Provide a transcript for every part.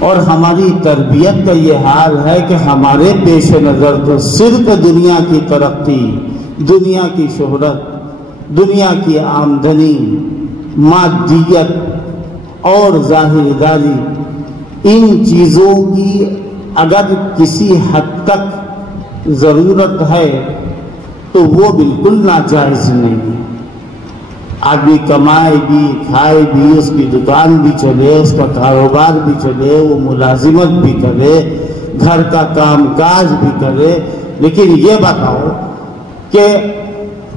اور ہماری تربیت کا یہ حال ہے کہ ہمارے پیش نظر تو صرف دنیا کی ترقی، دنیا کی شہرت، دنیا کی آمدنی، مادیت اور ظاہر داری، ان چیزوں کی اگر کسی حد تک ضرورت ہے تو وہ بالکل ناجائز نہیں ہے۔ آدمی کمائے بھی، کھائے بھی، اس کی دکان بھی چلے، اس کا کاروبار بھی چلے، وہ ملازمت بھی کرے، گھر کا کام کاج بھی کرے، لیکن یہ بتاؤ کہ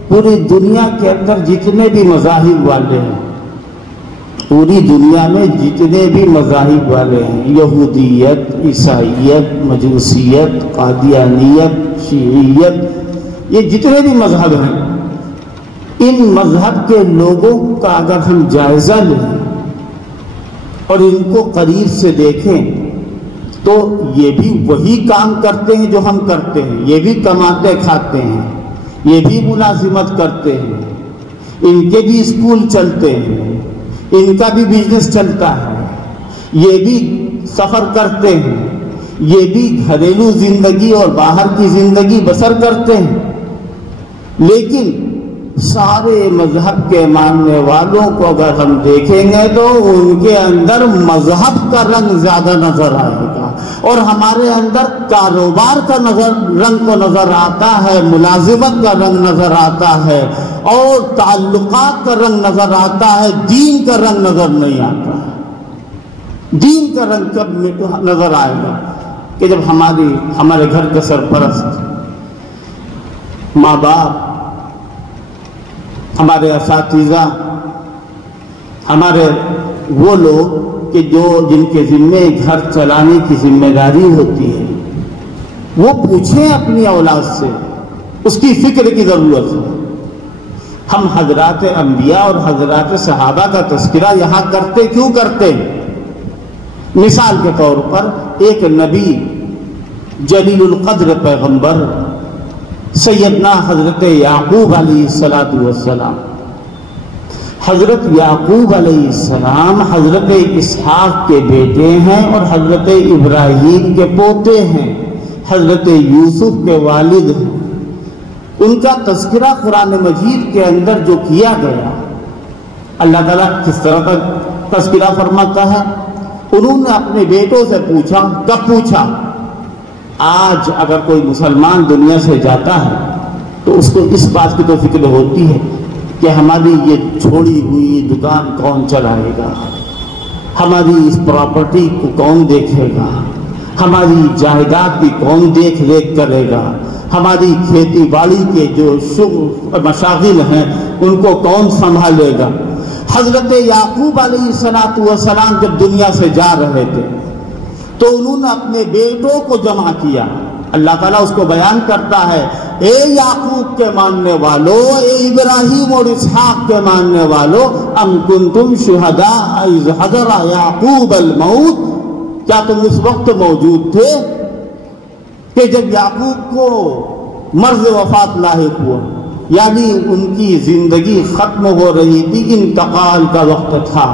پوری دنیا کے اندر جتنے بھی مذاہب والے ہیں، پوری دنیا میں جتنے بھی مذاہب والے ہیں، یہودیت، عیسائیت، مجوسیت، قادیانیت، شیعیت، یہ جتنے بھی مذہب ہیں، ان مذہب کے لوگوں کا اگر ہم جائزہ لیں اور ان کو قریب سے دیکھیں تو یہ بھی وہی کام کرتے ہیں جو ہم کرتے ہیں، یہ بھی کماتے کھاتے ہیں، یہ بھی ملازمت کرتے ہیں، ان کے بھی اسکول چلتے ہیں، ان کا بھی بزنس چلتا ہے، یہ بھی سفر کرتے ہیں، یہ بھی گھریلو زندگی اور باہر کی زندگی بسر کرتے ہیں، لیکن سارے مذہب کے ماننے والوں کو اگر ہم دیکھیں گے تو ان کے اندر مذہب کا رنگ زیادہ نظر آئے گا، اور ہمارے اندر کاروبار کا رنگ تو نظر آتا ہے، ملازمت کا رنگ نظر آتا ہے، اور تعلقات کا رنگ نظر آتا ہے، دین کا رنگ نظر نہیں آتا ہے۔ دین کا رنگ کب نظر آئے گا کہ جب ہمارے گھر کے سرپرست، ماں باپ، ہمارے اساتذہ، ہمارے وہ لوگ کہ جن کے ذمے گھر چلانے کی ذمہ داری ہوتی ہے، وہ پوچھیں اپنی اولاد سے، اس کی فکر کی ضرورت ہے۔ ہم حضرات انبیاء اور حضرات صحابہ کا تذکرہ یہاں کیوں کرتے ہیں؟ مثال کے طور پر ایک نبی، جلیل القدر پیغمبر سیدنا حضرت یعقوب علیہ السلام، حضرت یعقوب علیہ السلام حضرت اسحاق کے بیٹے ہیں اور حضرت ابراہیم کے پوتے ہیں، حضرت یوسف کے والد ہیں۔ ان کا تذکرہ قرآن مجید کے اندر جو کیا گیا، اللہ تعالیٰ کس طرح کا تذکرہ فرماتا ہے؟ انہوں نے اپنے بیٹوں سے پوچھا، کب پوچھا؟ آج اگر کوئی مسلمان دنیا سے جاتا ہے تو اس کو اس بات کی تو فکر ہوتی ہے کہ ہماری یہ چھوڑی ہوئی دکان کون چلائے گا، ہماری اس پراپرٹی کو کون دیکھے گا، ہماری جائیداد کی کون دیکھ ریکھ کرے گا، ہماری کھیتی باڑی کے جو شغل مشاغل ہیں ان کو کون سنبھالے گا۔ حضرت یعقوب علیہ السلام جب دنیا سے جا رہے تھے تو انہوں نے اپنے بیٹوں کو جمع کیا۔ اللہ تعالیٰ اس کو بیان کرتا ہے، اے یعقوب کے ماننے والو، اے ابراہیم اور اسحاق کے ماننے والو، ام کنتم شہداء اذ حضر یعقوب الموت، کیا تم اس وقت موجود تھے کہ جب یعقوب کو مرض وفات لاحق ہوا، یعنی ان کی زندگی ختم ہو رہی تھی، انتقال کا وقت تھا،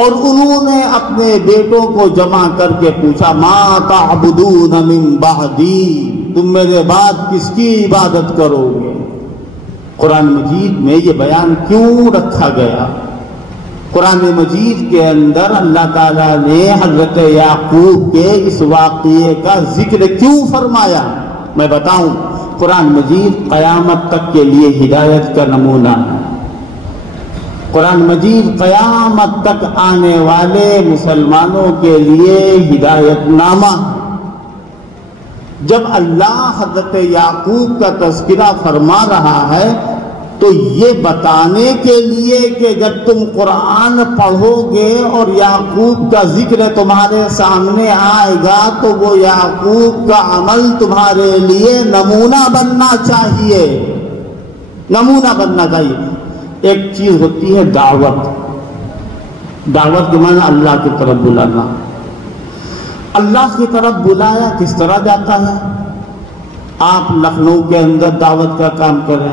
اور انہوں نے اپنے بیٹوں کو جمع کر کے پوچھا، ما تعبدون من بعدی، تم میرے بعد کس کی عبادت کرو گے؟ قرآن مجید میں یہ بیان کیوں رکھا گیا؟ قرآن مجید کے اندر اللہ تعالیٰ نے حضرت یعقوب کے اس واقعے کا ذکر کیوں فرمایا؟ میں بتاؤں، قرآن مجید قیامت تک کے لیے ہدایت کا نمونہ ہے۔ قرآن مجید قیامت تک آنے والے مسلمانوں کے لیے ہدایت نامہ۔ جب اللہ حضرت یعقوب کا تذکرہ فرما رہا ہے تو یہ بتانے کے لیے کہ جب تم قرآن پڑھو گے اور یعقوب کا ذکر تمہارے سامنے آئے گا تو وہ یعقوب کا عمل تمہارے لیے نمونہ بننا چاہیے، نمونہ بننا چاہیے۔ ایک چیز ہوتی ہے دعوت، دعوت کے معنی اللہ کی طرف بلانا۔ اللہ کی طرف بلایا کس طرح جاتا ہے؟ آپ لکھنؤ کے اندر دعوت کا کام کریں،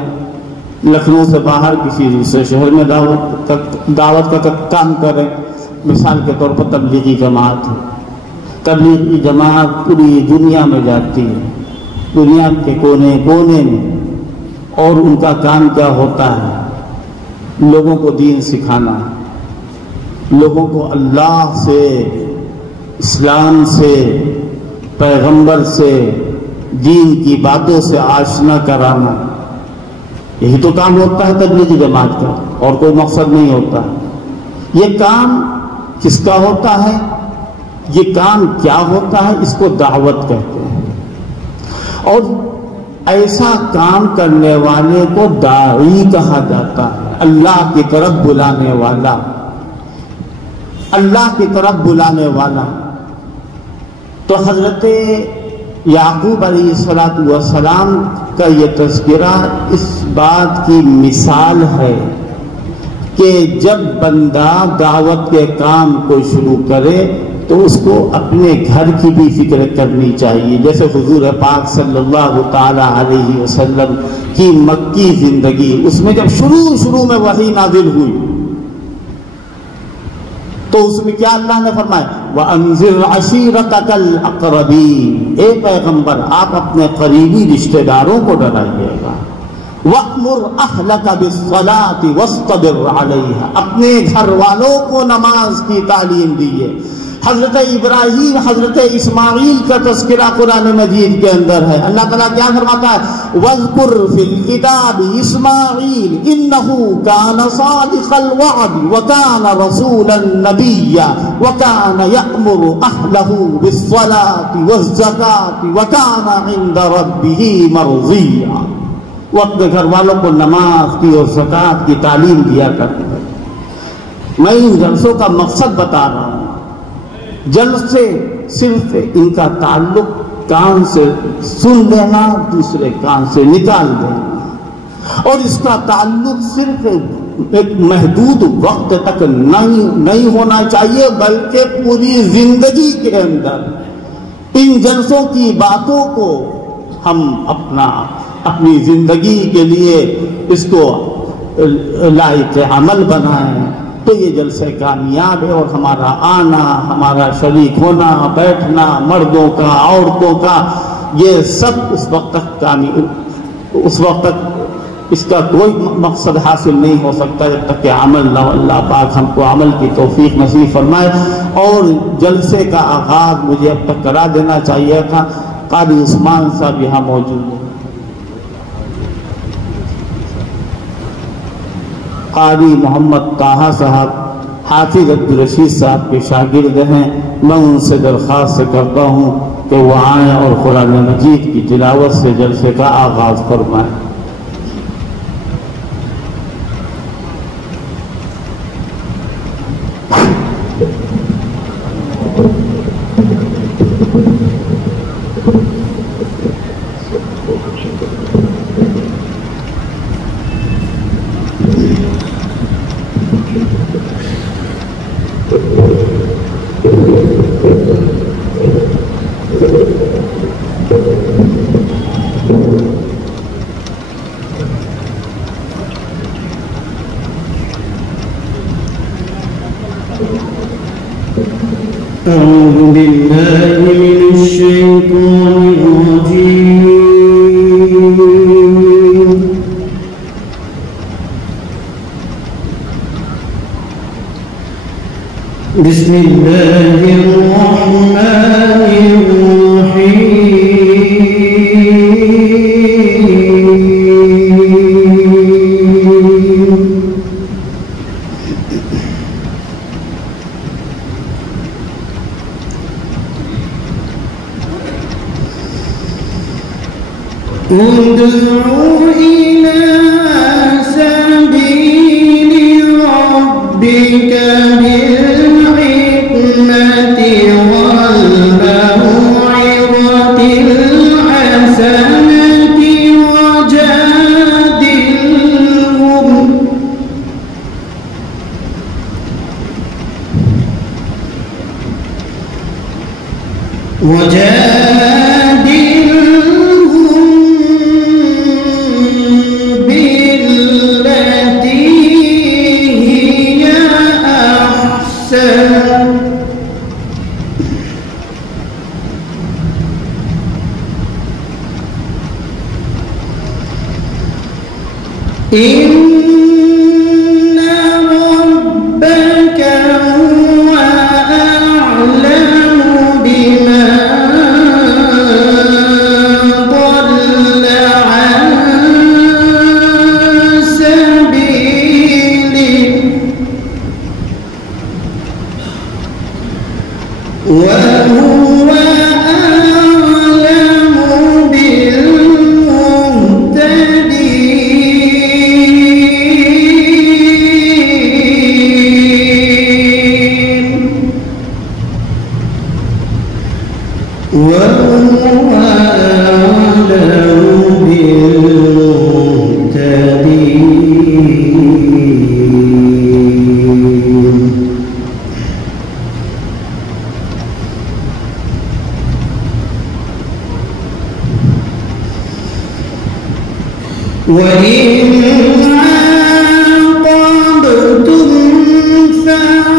لکھنؤ سے باہر کسی دوسرے شہر میں دعوت کا کام کریں، مثال کے طور پر تبلیغی جماعت ہے، تبلیغی جماعت پوری دنیا میں جاتی ہے، دنیا کے کونے کونے میں، اور ان کا کام کیا ہوتا ہے؟ لوگوں کو دین سکھانا، لوگوں کو اللہ سے، اسلام سے، پیغمبر سے، دین کی باتوں سے آشنا کرانا۔ یہی تو کام ہوتا ہے تبلیغی جماعت کا، اور کوئی مقصد نہیں ہوتا۔ یہ کام کس کا ہوتا ہے؟ یہ کام کیا ہوتا ہے؟ اس کو دعوت کہتے ہیں، اور ایسا کام کرنے والے کو داعی کہا جاتا ہے، اللہ کی طرف بلانے والا، اللہ کی طرف بلانے والا۔ تو حضرت یعقوب علیہ السلام کا یہ تذکرہ اس بات کی مثال ہے کہ جب بندہ دعوت کے کام کو شروع کرے تو اس کو اپنے گھر کی بھی فکر کرنی چاہیے، جیسے حضور پاک صلی اللہ تعالی علیہ وسلم کی مکی زندگی، اس میں جب شروع میں وحی نازل ہوئی تو اس میں کیا اللہ نے فرمایا؟ وَأَنذِرْ عَشِيرَتَكَ الْأَقْرَبِينَ، اے پیغمبر آپ اپنے قریبی رشتہ داروں کو ڈرائیے گا۔ وَأْمُرْ أَهْلَكَ بِالصَّلَاةِ وَاصْطَبِرْ عَلَيْهَا، اپنے گھر والوں کو نماز کی تعلیم دیے۔ حضرت ابراہیم، حضرت اسماعیل کا تذکرہ قرآن مجید کے اندر ہے۔ اللہ تعالیٰ کیا فرماتا ہے؟ وَاذْكُرْ فِي الْكِتَابِ إِسْمَاعِيلَ إِنَّهُ كَانَ صَادِقَ الْوَعْدِ وَكَانَ رَسُولًا نَبِيًّا وَكَانَ يَأْمُرُ أَهْلَهُ بِالصَّلَاةِ وَالزَّكَاةِ وَكَانَ عِندَ رَبِّهِ مَرْضِيًّا، وہ اپنے گھر والوں کو نماز کی اور زکوٰۃ کی تعلیم دیا کرتے ہیں۔ میں ان جلسوں کا مقصد بتا رہا ہوں، جلسے صرف ان کا تعلق کان سے سن لینا، دوسرے کان سے نکال دینا، اور اس کا تعلق صرف ایک محدود وقت تک نہیں ہونا چاہیے، بلکہ پوری زندگی کے اندر ان جلسوں کی باتوں کو ہم اپنی زندگی کے لیے اس کو لائق عمل بنائیں تو یہ جلسے کامیاب ہے، اور ہمارا آنا، ہمارا شریک ہونا، بیٹھنا، مردوں کا، عورتوں کا، یہ سب اس وقت تک اس کا کوئی مقصد حاصل نہیں ہو سکتا جب تک کہ عمل نہ ہو۔ اللہ پاک ہم کو عمل کی توفیق نصیب فرمائے۔ اور جلسے کا آغاز مجھے اب تک کرا دینا چاہیے تھا، قاری عثمان صاحب یہاں موجود ہیں، قاری محمد طاہا صاحب حافظ عبدالرشید صاحب کے شاگرد ہیں، میں ان سے درخواست کرتا ہوں کہ وہ آئیں اور قرآن مجید کی تلاوت سے جلسے کا آغاز فرمائیں۔ أعوذ بالله من الشيطان الرجيم بسم الله الرحمن الرحيم ادعوا إلى سبيل ربك بالحكمة والموعظة الحسنة وجادلهم بالتي هي أحسن إن ربك هو أعلم بمن ضل عن سبيله وهو أعلم بالمهتدين وهو أعلم بالمهتدين وإن عاقبتم فعاقبوا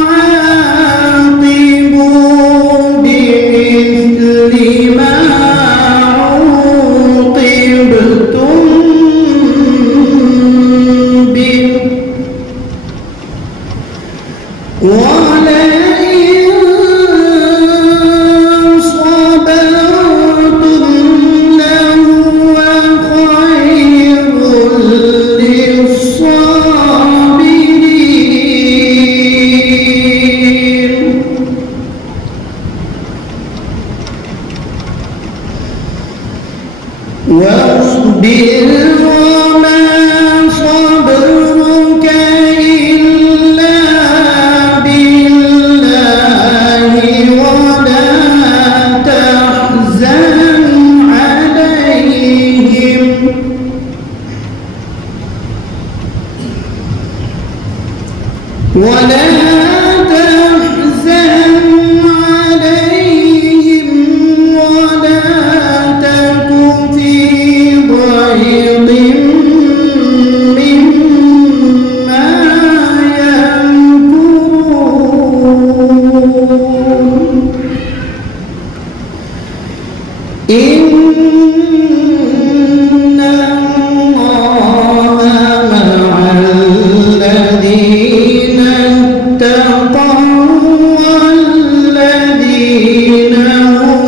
بمثل ما عوقبتم به ولئن صبرتم لهو خير للصابرين واصبر وما صبرك إلا بالله ولا تحزن عليهم ولا تحزن عليهم ولا تك في ضيق مما يمكرون إن الله مع الذين اتقوا والذين هم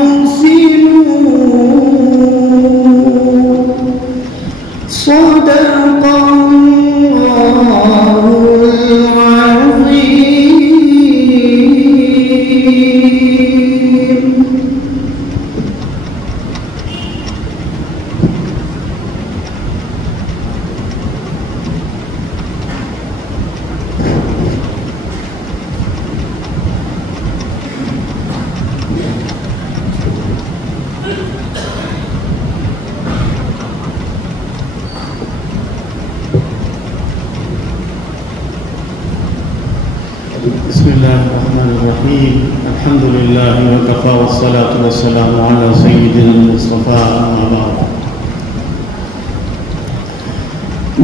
محسنون صدق الله العظيم. بسم الله الرحمن الرحيم الحمد لله وكفى والصلاة والسلام على سيدنا المصطفى أما بعد.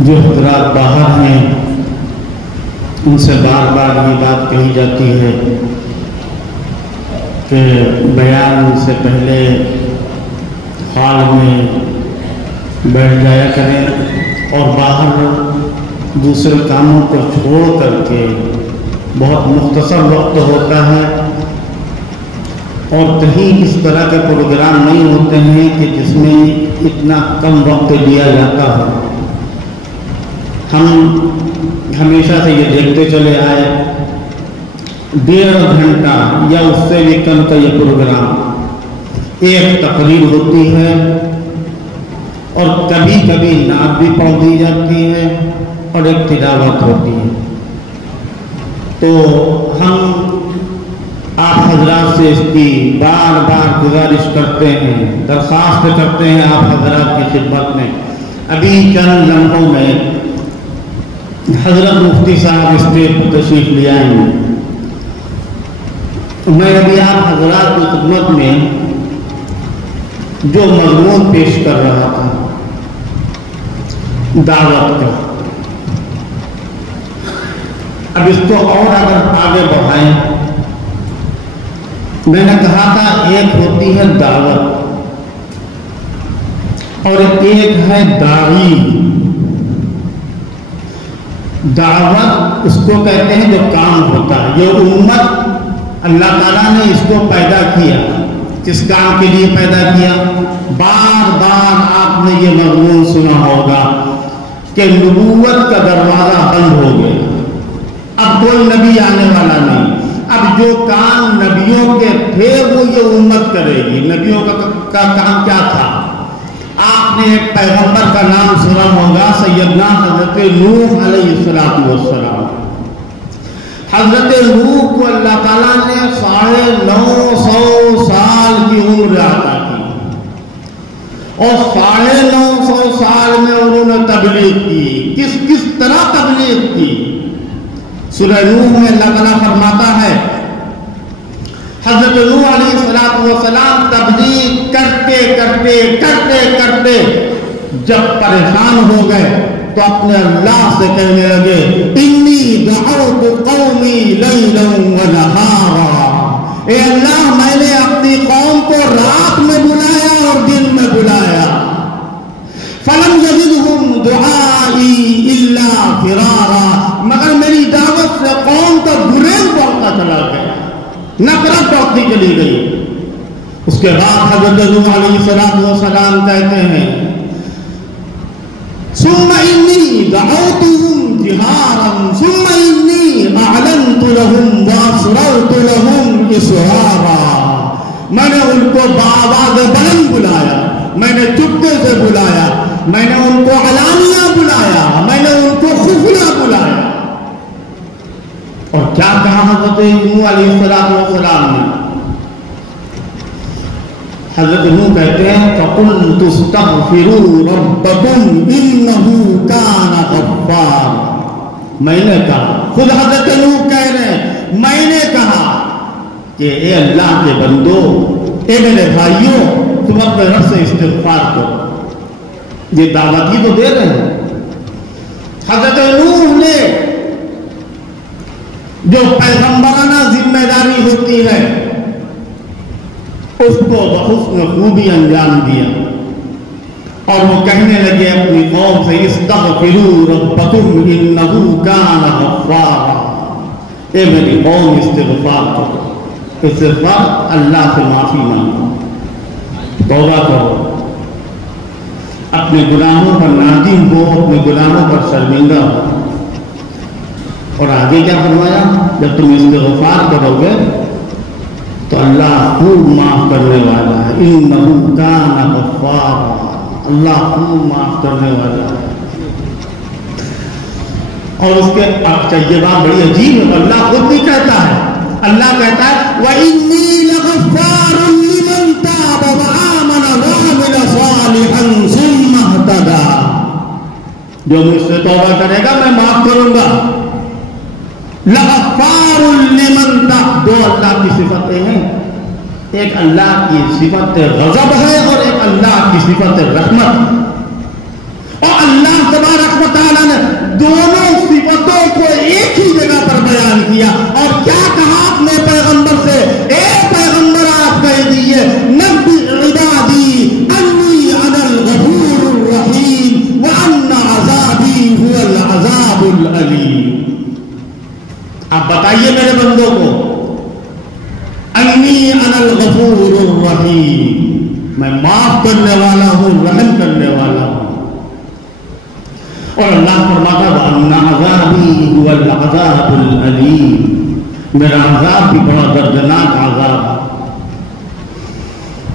جو حضرات باہر ہیں ان سے بار بار یہ بات کہی جاتی ہے کہ بیان سے پہلے حال میں بیٹھ جایا کریں اور باہر دوسرے کاموں کو چھوڑ کر کے بہت مختصر وقت ہوتا ہے اور کہیں اس طرح کے پروگرام نہیں ہوتے ہیں کہ جس میں اتنا کم وقت دیا جاتا ہو. ہم ہمیشہ سے یہ دیکھتے چلے آئے 1.5 گھنٹہ یا اس سے بھی کم کا یہ پروگرام ایک تقریر ہوتی ہے اور کبھی کبھی نعت بھی پڑھ دی جاتی ہے اور ایک تلاوت ہوتی ہے. تو ہم آپ حضرات سے اس کی بار بار گزارش کرتے ہیں، درخواست کرتے ہیں آپ حضرات کی خدمت میں. ابھی چند لمحوں میں حضرت مفتی صاحب اسٹیج پر تشریف لے آئیں گے. میں ابھی آپ حضرات کی خدمت میں جو مضمون پیش کر رہا تھا دعوت کا، اب اس کو اور اگر آگے بڑھائیں، میں نے کہا تھا ایک ہوتی ہے دعوت اور ایک ہے داعی. دعوت اس کو کہتے ہیں جو کام ہوتا ہے. یہ امت اللہ تعالیٰ نے اس کو پیدا کیا. کس کام کے لیے پیدا کیا؟ بار بار آپ نے یہ مضمون سنا ہوگا کہ نبوت کا دروازہ بند ہو گیا. اب کوئی نبی آنے والا نہیں. اب جو کام نبیوں کے تھے وہ یہ امت کرے گی. نبیوں کا کام کیا تھا؟ آپ نے ایک پیغمبر کا نام سنا ہوگا, سیدنا حضرت نوح علیہ السلام. حضرت نوح کو اللہ تعالیٰ نے 950 سال کی عمر عطا کی, اور 950 سال میں انہوں نے تبلیغ کی. کس طرح تبلیغ کی؟ سورہ نوح میں اللہ تعالیٰ فرماتا ہے حضرت نوح علیہ السلام تبلیغ کرتے کرتے کرتے کرتے جب پریشان ہو گئے تو اپنے اللہ سے کہنے لگے انی دعوت قومی لیلا ونہارا. اے اللہ, میں نے اپنی قوم کو رات میں بلایا اور دن میں بلایا. فلم یزدہم دعائی الا فرارا. مگر میری دعوت سے قوم کا گریز بڑھتا چلا گیا, نفرت بڑھتی چلی گئی. اس کے بعد حضرت نوح علیہ السلام کہتے ہیں ثم انی دعوتهم جہارا ثم انی اعلنت لهم واسررت لهم اسرارا. میں نے ان کو بآواز بلند بلایا, میں نے چپکے سے بلایا, میں نے ان کو علانیہ بلایا, میں نے ان کو خفیہ بلایا. اور کیا کہا حضرت نوح علیہ السلام نے؟ حضرت نوح کہتے ہیں فَقُلْتُ اسْتَغْفِرُوا رَبَّكُمْ إِنَّهُ كَانَ غَفَّارًا. میں نے کہا, خود حضرت نوح کہہ رہے ہیں, میں نے کہا کہ اے اللہ کے بندو, اے میرے بھائیوں, تم اپنے رب سے استغفار کرو. یہ دعوت ہی تو دے رہے ہیں. حضرت نوح نے جو پیغمبرانہ ذمہ داری ہوتی ہے اس کو بحسن خوبی انجام دیا, اور وہ کہنے لگے اپنی قوم سے استغفروا ربکم انہ کان غفارا. اے میری قوم, استغفار کرو. استغفار اللہ سے معافی مانگو, توبہ کرو, اپنے گناہوں پر نادم ہو, اپنے گناہوں پر شرمندہ ہو. اور آگے کیا فرمایا؟ جب تم استغفار کرو گے تو اللہ خوب معاف کرنے والا ہے. انہ کان غفارا. اللہ خوب معاف کرنے والا ہے. اور اس کے یہ بات بڑی عجیب ہے, اللہ خود بھی کہتا ہے, اللہ کہتا ہے وَإِنِّي لَغَفَّارٌ لِمَن تَابَ وَآمَنَ وَعَمِلَ صَالِحًا ثُمَّ اهْتَدَىٰ. جو مجھ سے توبہ کرے گا میں معاف کروں گا. لغفار لمن تاب. دو اللہ کی صفتیں ہیں, ایک اللہ کی صفت غضب ہے اور ایک اللہ کی صفت رحمت. اور اللہ تبارک و تعالیٰ نے دونوں صفتوں کو ایک ہی جگہ پر بیان کیا. اور کیا کہا اپنے پیغمبر سے؟ اے پیغمبر, آپ کہہ دیجئے نبی عبادی انی انا الغفور الرحیم وان عذابی هو العذاب العلیم. آپ بتائیے میرے بندوں کو, انی انا الغفور الرحیم, میں معاف کرنے والا ہوں, رحم کرنے والا ہوں. اور اللہ فرماتا وان عذابی هو العذاب العلیم, میرا عذاب بھی بڑا دردناک عذاب ہے.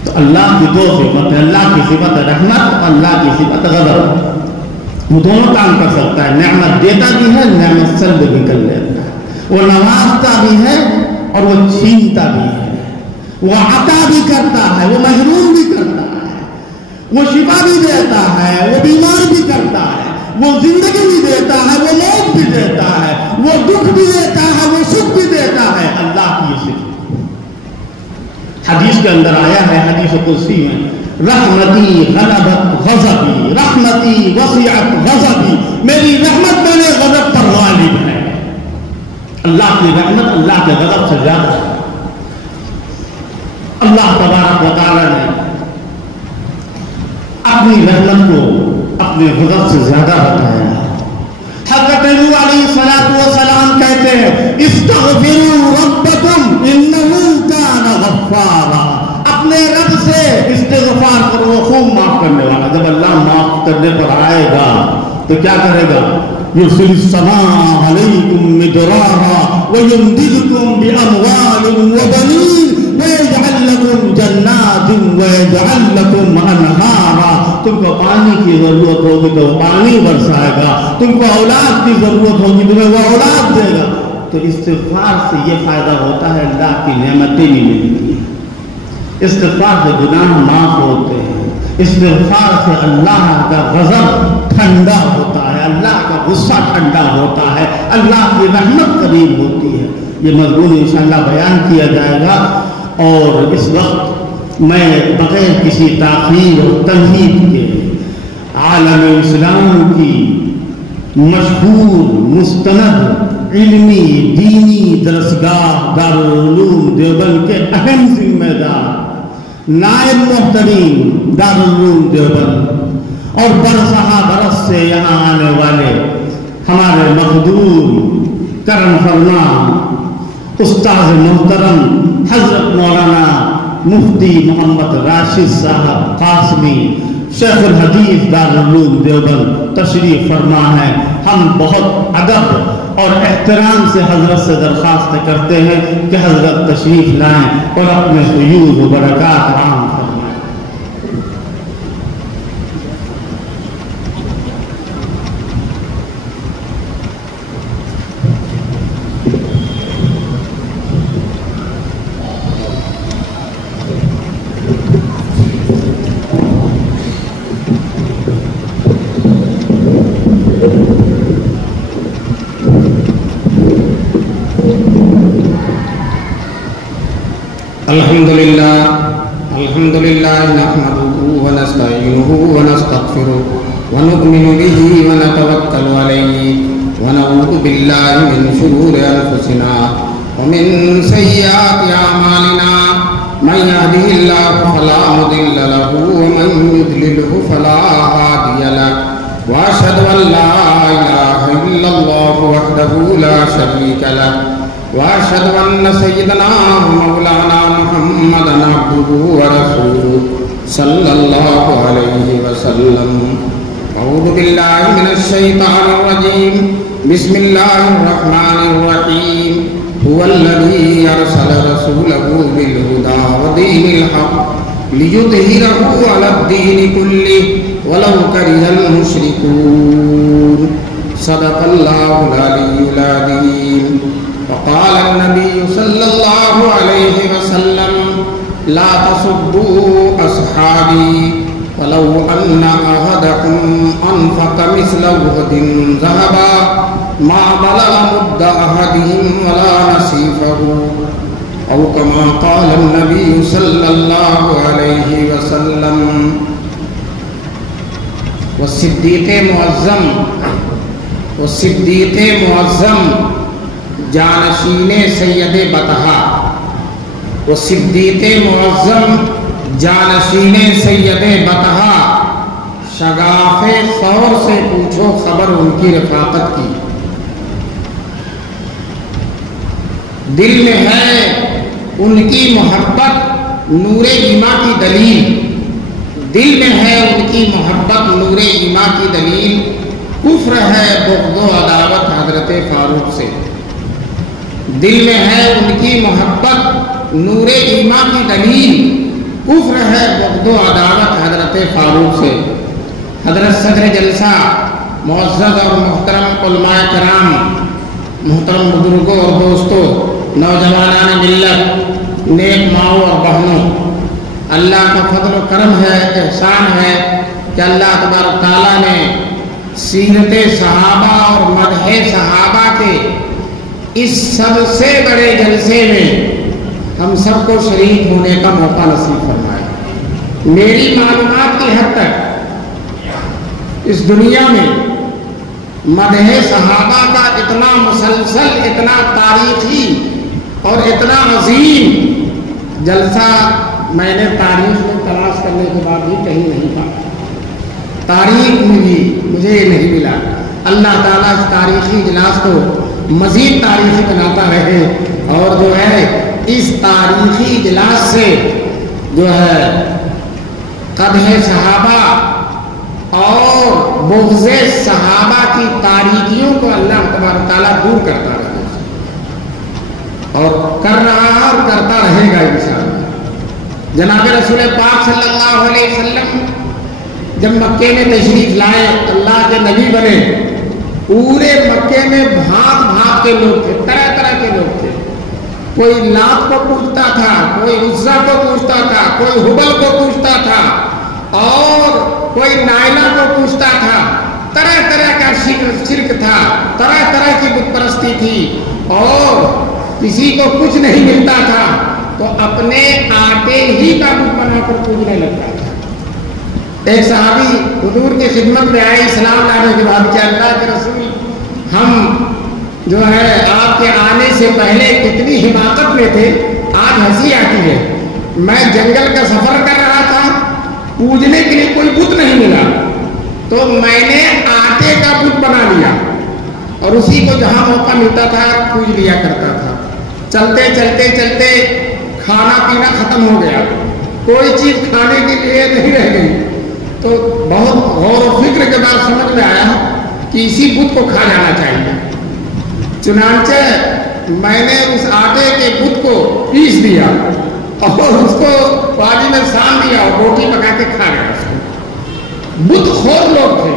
تو اللہ کی دو صفت ہے, اللہ کی صفت رحمت, اللہ کی صفت غضب. وہ دونوں کام کر سکتا ہے, نعمت دیتا بھی ہے, نعمت سلب بھی کر لیتا ہے. وہ نوازتا بھی ہے اور وہ چھینتا بھی ہے, وہ عطا بھی کرتا ہے, وہ محروم بھی کرتا ہے, وہ شفا بھی دیتا ہے, وہ بیمار بھی کرتا ہے, وہ زندگی بھی دیتا ہے, وہ موت بھی دیتا ہے, وہ دکھ بھی دیتا ہے, وہ سکھ بھی دیتا ہے. اللہ کی یہ صفت حدیث کے اندر آیا ہے, حدیث قدسی میں, رحمتی غلبت غضبی, رحمتی وسعت غضبی. میری رحمت میرے غضب پر غالب ہے. اللہ کی رحمت اللہ کے غضب سے زیادہ ہے. اللہ تبارک و تعالی نے اپنے اپنی رحمت کو اپنے غضب سے زیادہ بتایا. حضرت نوح علیہ الصلوۃ والسلام کہتے ہیں استغفروا ربکم انہ کان غفارا. اپنے رب سے استغفار کرو، وہ خوب معاف کرنے والا. جب اللہ معاف کرنے پر آئے گا تو کیا کرے گا؟ یرسل السماء علیکم مدرارا ویمددکم باموال وبنین ویجعل لکم جنات ویجعل لکم انہارا. تم کو پانی کی ضرورت ہوگی تو پانی برسائے گا، تم کو اولاد کی ضرورت ہوگی تمہیں وہ اولاد دے گا. تو استغفار سے یہ فائدہ ہوتا ہے اللہ کی نعمتیں بھی ملتی ہیں. استغفار سے گناہ معاف ہوتے ہیں. استغفار سے اللہ کا غضب ٹھنڈا ہوتا ہے، اللہ کا غصہ ٹھنڈا ہوتا ہے، اللہ کی رحمت قریب ہوتی ہے. یہ مضمون انشاءاللہ بیان کیا جائے گا. اور اس وقت میں بغیر کسی تاخیر اور تمہید کے عالم اسلام کی مشہور مستند علمی دینی درسگاہ دارالعلوم دیوبند کے اہم ذمہ دار نائب محترم دارالعلوم دیوبند اور برسہ برس سے یہاں آنے والے ہمارے مخدوم کرم فرما استاد محترم حضرت مولانا مفتی محمد راشد صاحب قاسمی شیخ الحدیث دارالعلوم دیوبند تشریف فرما ہے. ہم بہت ادب اور احترام سے حضرت سے درخواست کرتے ہیں کہ حضرت تشریف لائیں اور اپنے فیوض و برکات عام فرمائیں. الحمد لله نحمده ونستعينه ونستغفره ونؤمن به ونتوكل عليه ونعوذ بالله من شرور أنفسنا ومن سيئات أعمالنا. من يهده الله فلا مضل له ومن يضلله فلا هادي له. وأشهد أن لا إله إلا الله وحده لا شريك له. وأشهد أن سيدنا مولانا محمدا عبده ورسوله صلى الله عليه وسلم. أعوذ بالله من الشيطان الرجيم. بسم الله الرحمن الرحيم. هو الذي أرسل رسوله بالهدى ودين الحق ليظهره على الدين كله ولو كره المشركون. صدق الله العلي العظيم. وقال النبي صلى الله عليه وسلم لا تصبوا أصحابي ولو أن أحدكم أنفق مثل أحد ذهبا ما بلغ مد أحدهم ولا نصيفه أو كما قال النبي صلى الله عليه وسلم. والصدیق معظم جانشین سید بطحا. والصدیق معظم جانشین سید بطحا. شگاف ثور سے پوچھو خبر ان کی رفاقت کی. دل میں ہے ان کی محبت نور ایما کی دلیل. دل میں ہے ان کی محبت نور ایما کی دلیل. کفر ہے بغض و عداوت حضرت فاروق سے. دل میں ہے ان کی محبت نور ایما کی دلیل. کفر ہے بغض و عداوت حضرت فاروق سے. حضرت صدر جلسہ معزز اور محترم علماء کرام، محترم بزرگوں اور دوستوں، نوجوانان ملت، نیک ماؤں اور بہنوں، اللہ کا فضل و کرم ہے، احسان ہے کہ اللہ تبارک تعالیٰ نے سیرت صحابہ اور مدح صحابہ کے اس سب سے بڑے جلسے میں ہم سب کو شریک ہونے کا موقع نصیب فرمایا. میری معلومات کی حد تک اس دنیا میں مدح صحابہ کا اتنا مسلسل، اتنا تاریخی اور اتنا عظیم جلسہ میں نے تاریخ میں تلاش کرنے کے بعد بھی کہیں نہیں پایا. تاریخ ملی، مجھے یہ نہیں ملا۔ اللہ تعالیٰ اس تاریخی اجلاس کو مزید تاریخی بناتا رہے، اور جو ہے اس تاریخی اجلاس سے جو ہے قدح صحابہ اور بغض صحابہ کی تاریکیوں کو اللہ تبارک تعالیٰ دور کرتا رہے، اور کر رہا ہے اور کرتا رہے گا انشاءاللہ۔ جناب رسول پاک صلی اللہ علیہ وسلم جب مکے میں تشریف لائے، اللہ کے نبی بنے، پورے مکے میں بھانت بھانت کے لوگ تھے، طرح طرح کے لوگ تھے۔ کوئی لات کو پوجتا تھا، کوئی عزا کو پوجتا تھا، کوئی ہبل کو پوجتا تھا، اور کوئی نائلہ کو پوجتا تھا۔ طرح طرح کا شرک تھا، طرح طرح کی بت پرستی تھی، اور کسی کو کچھ نہیں ملتا تھا تو اپنے آٹے ہی کا بت بنا کر پوجنے لگتا تھا۔ ایک صحابی حضور کی خدمت میں آئے اسلام لانے کے بعد کہ اللہ کے رسول، ہم جو ہے آپ کے آنے سے پہلے کتنی حماقت میں تھے، آج ہنسی آتی ہے۔ میں جنگل کا سفر کر رہا تھا، پوجنے کے لیے کوئی بت نہیں ملا، تو میں نے آٹے کا بت بنا لیا، اور اسی کو جہاں موقع ملتا تھا پوج لیا کرتا تھا۔ چلتے چلتے چلتے کھانا پینا ختم ہو گیا، کوئی چیز کھانے کے لیے نہیں رہ گئی، تو بہت غور و فکر کے بعد سمجھ میں آیا کہ اسی بت کو کھا جانا چاہیے۔ چنانچہ میں نے اس آٹے کے بت کو پیس دیا اور اس کو پانی میں سان دیا اور روٹی پکا کے کھا گیا۔ اس کو بت خور لوگ تھے،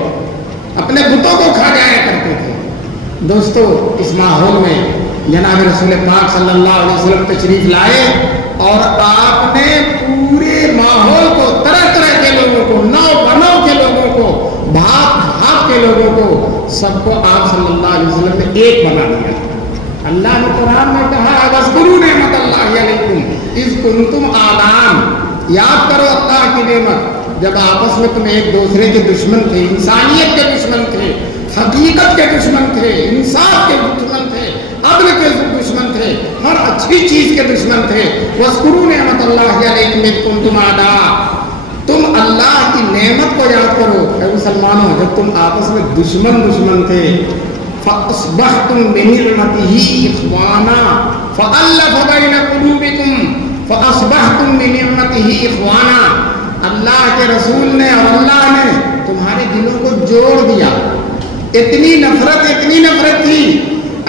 اپنے بتوں کو کھا جایا کرتے تھے۔ دوستو، اس ماحول میں جناب رسول پاک صلی اللہ علیہ وسلم تشریف لائے، اور آپ نے پورے ماحول کو، طرح طرح کے لوگوں کو، نو بنو کے لوگوں کو، بھاپ بھاپ کے لوگوں کو، سب کو آپ صلی اللہ علیہ وسلم نے ایک بنا دیا۔ اللہ نے قرآن میں کہا وَاذْكُرُوا نِعْمَتَ اللَّهِ عَلَيْكُمْ إِذْ كُنْتُمْ أَعْدَاءً، یاد کرو اللہ کی نعمت جب آپس میں تم ایک دوسرے کے دشمن تھے، انسانیت کے دشمن تھے، حقیقت کے دشمن تھے، انصاف کے دشمن تھے، عدل کے دشمن تھے، ہر اچھی چیز کے دشمن تھے۔ وَاذْكُرُوا نِعْمَتَ اللَّهِ عَلَيْكُمْ إِذْ كُنْتُمْ أَعْدَاءً، تم اللہ کی نعمت کو یاد کرو اے مسلمانوں، جب تم آپس میں دشمن تھے، فَأَصْبَحْتُمْ بِنِعْمَتِهِ إِخْوَانًا فَأَلَّفَ بَيْنَ قُلُوبِكُمْ فَأَصْبَحْتُمْ بِنِعْمَتِهِ إِخْوَانًا، اللہ کے رسول نے اور اللہ نے تمہارے دلوں کو جوڑ دیا۔ اتنی نفرت تھی،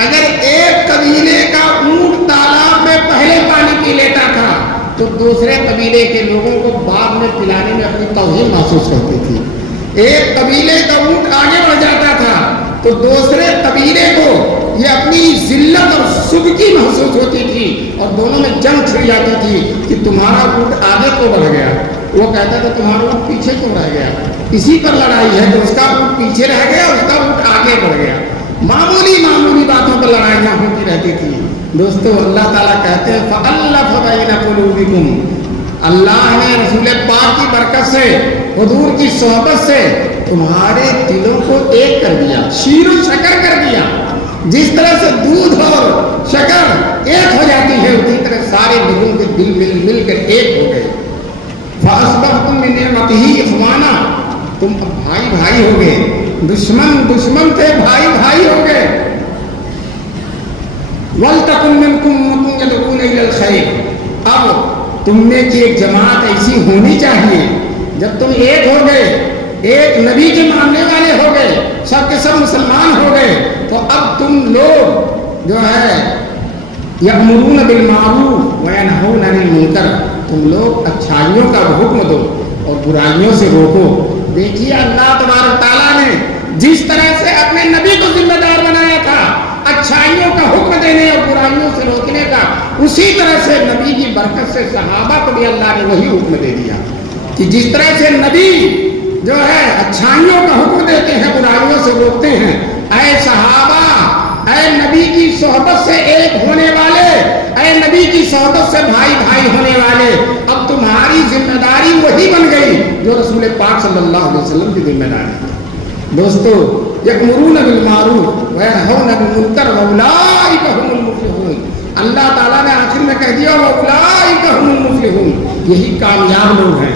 اگر ایک قبیلے کا اونٹ تالاب میں پہلے پانی پی لیتا تھا تو دوسرے قبیلے کے لوگوں کو بعد میں پلانے میں اپنی توہین محسوس کرتی تھی۔ ایک قبیلے کا اونٹ آگے بڑھ جاتا تھا تو دوسرے قبیلے کو یہ اپنی ذلت اور سبکی محسوس ہوتی تھی، اور دونوں میں جنگ چھڑ جاتی تھی کہ تمہارا اونٹ آگے کو بڑھ گیا، وہ کہتا تھا تمہارا اونٹ پیچھے کیوں رہ گیا۔ اسی پر لڑائی ہے کہ اس کا اونٹ پیچھے رہ گیا، اس کا اونٹ آگے بڑھ گیا۔ معمولی باتوں پر لڑائیاں ہوتی رہتی تھی۔ دوستو، اللہ تعالیٰ کہتے ہیں فَأَلَّفَ بَيْنَ قُلُوبِكُمْ، اللہ نے رسول پاک کی برکت سے، حضور کی صحبت سے تمہارے دلوں کو ایک کر دیا، شیر و شکر کر دیا۔ جس طرح سے دودھ اور شکر ایک ہو جاتی ہے، اسی طرح سارے دلوں کے دل مل کر ایک ہو گئے۔ فَأَصْبَحْتُمْ بِنِعْمَتِهِ إِخْوَانًا، تم اب بھائی ہو گئے، دشمن تھے، بھائی ہو گئے۔ وَلْتَكُن مِّنكُمْ أُمَّةٌ يَدْعُونَ إِلَى الْخَيْرِ، اب تم میں کی ایک جماعت ایسی ہونی چاہیے، جب تم ایک ہو گئے، ایک نبی کے ماننے والے ہو گئے، سب کے سب مسلمان ہو گئے، تو اب تم لوگ جو ہے یأمرون بالمعروف وینہون عن المنکر، تم لوگ اچھائیوں کا حکم دو اور برائیوں سے روکو۔ دیکھیے اللہ تبارک تعالیٰ نے جس طرح سے اپنے نبی کو ذمہ دار بنایا تھا اچھائیوں کا حکم دینے اور برائیوں سے روکنے کا، اسی طرح سے نبی کی برکت سے صحابہ کو بھی اللہ نے وہی حکم دے دیا کہ جس طرح سے نبی جو ہے اچھائیوں کا حکم دیتے ہیں، برائیوں سے روکتے ہیں، اے صحابہ، اے نبی کی صحبت سے ایک ہونے والے، اے نبی کی صحبت سے بھائی ہونے والے، اب تمہاری ذمہ داری وہی بن گئی جو رسول پاک صلی اللہ علیہ وسلم کی ذمہ داری ہے۔ دوستو، یأمرون بالمعروف وینہون عن المنکر واولئک هم المفلحون، اللہ تعالیٰ نے آخر میں کہہ دیا واولئک هم المفلحون، یہی کامیاب لوگ ہیں۔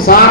60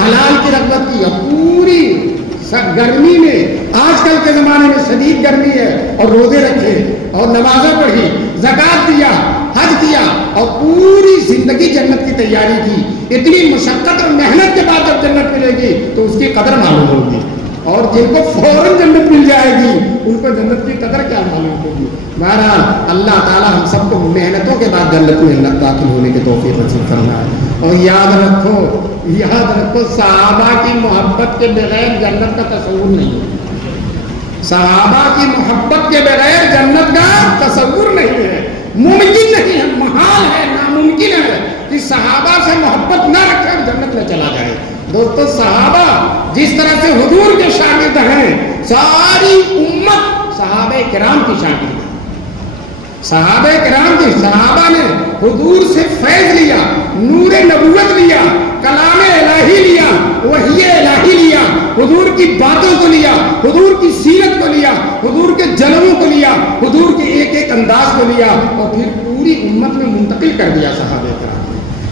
حلال کی رغبت کی، اور پوری گرمی میں، آج کل کے زمانے میں شدید گرمی ہے، اور روزے رکھے اور نمازیں پڑھی، زکات دیا، حج کیا، اور پوری زندگی جنت کی تیاری کی. اتنی مشقت اور محنت کے بعد جب جنت ملے گی تو اس کی قدر معلوم ہوگی، اور جن کو فوراً جنت مل جائے گی ان کو جنت کی قدر کیا معلوم ہوگی. بہرحال اللہ تعالیٰ ہم سب کو محنتوں کے بعد جنت میں داخل ہونے کی توفیق نصیب فرمائے. اور یاد رکھو صحابہ کی محبت کے بغیر جنت کا تصور نہیں ہے. صحابہ کی محبت کے بغیر جنت کا تصور نہیں ہے، ممکن نہیں ہے، محال ہے، ناممکن ہے کہ صحابہ سے محبت نہ رکھے اور جنت میں چلا جائے. دوستو صحابہ جس طرح سے حضور کے شاگرد ہیں، ساری امت صحابہ کرام کی شاگرد ہے. صحابہ کرام کی، صحابہ نے حضور سے فیض لیا، نور نبوت لیا، کلام الہی لیا، وحی الہی لیا، حضور کی باتوں کو لیا، حضور کی سیرت کو لیا، حضور کے جلووں کو لیا، حضور کے ایک ایک انداز کو لیا، اور پھر پوری امت میں منتقل کر دیا صحابہ کرام.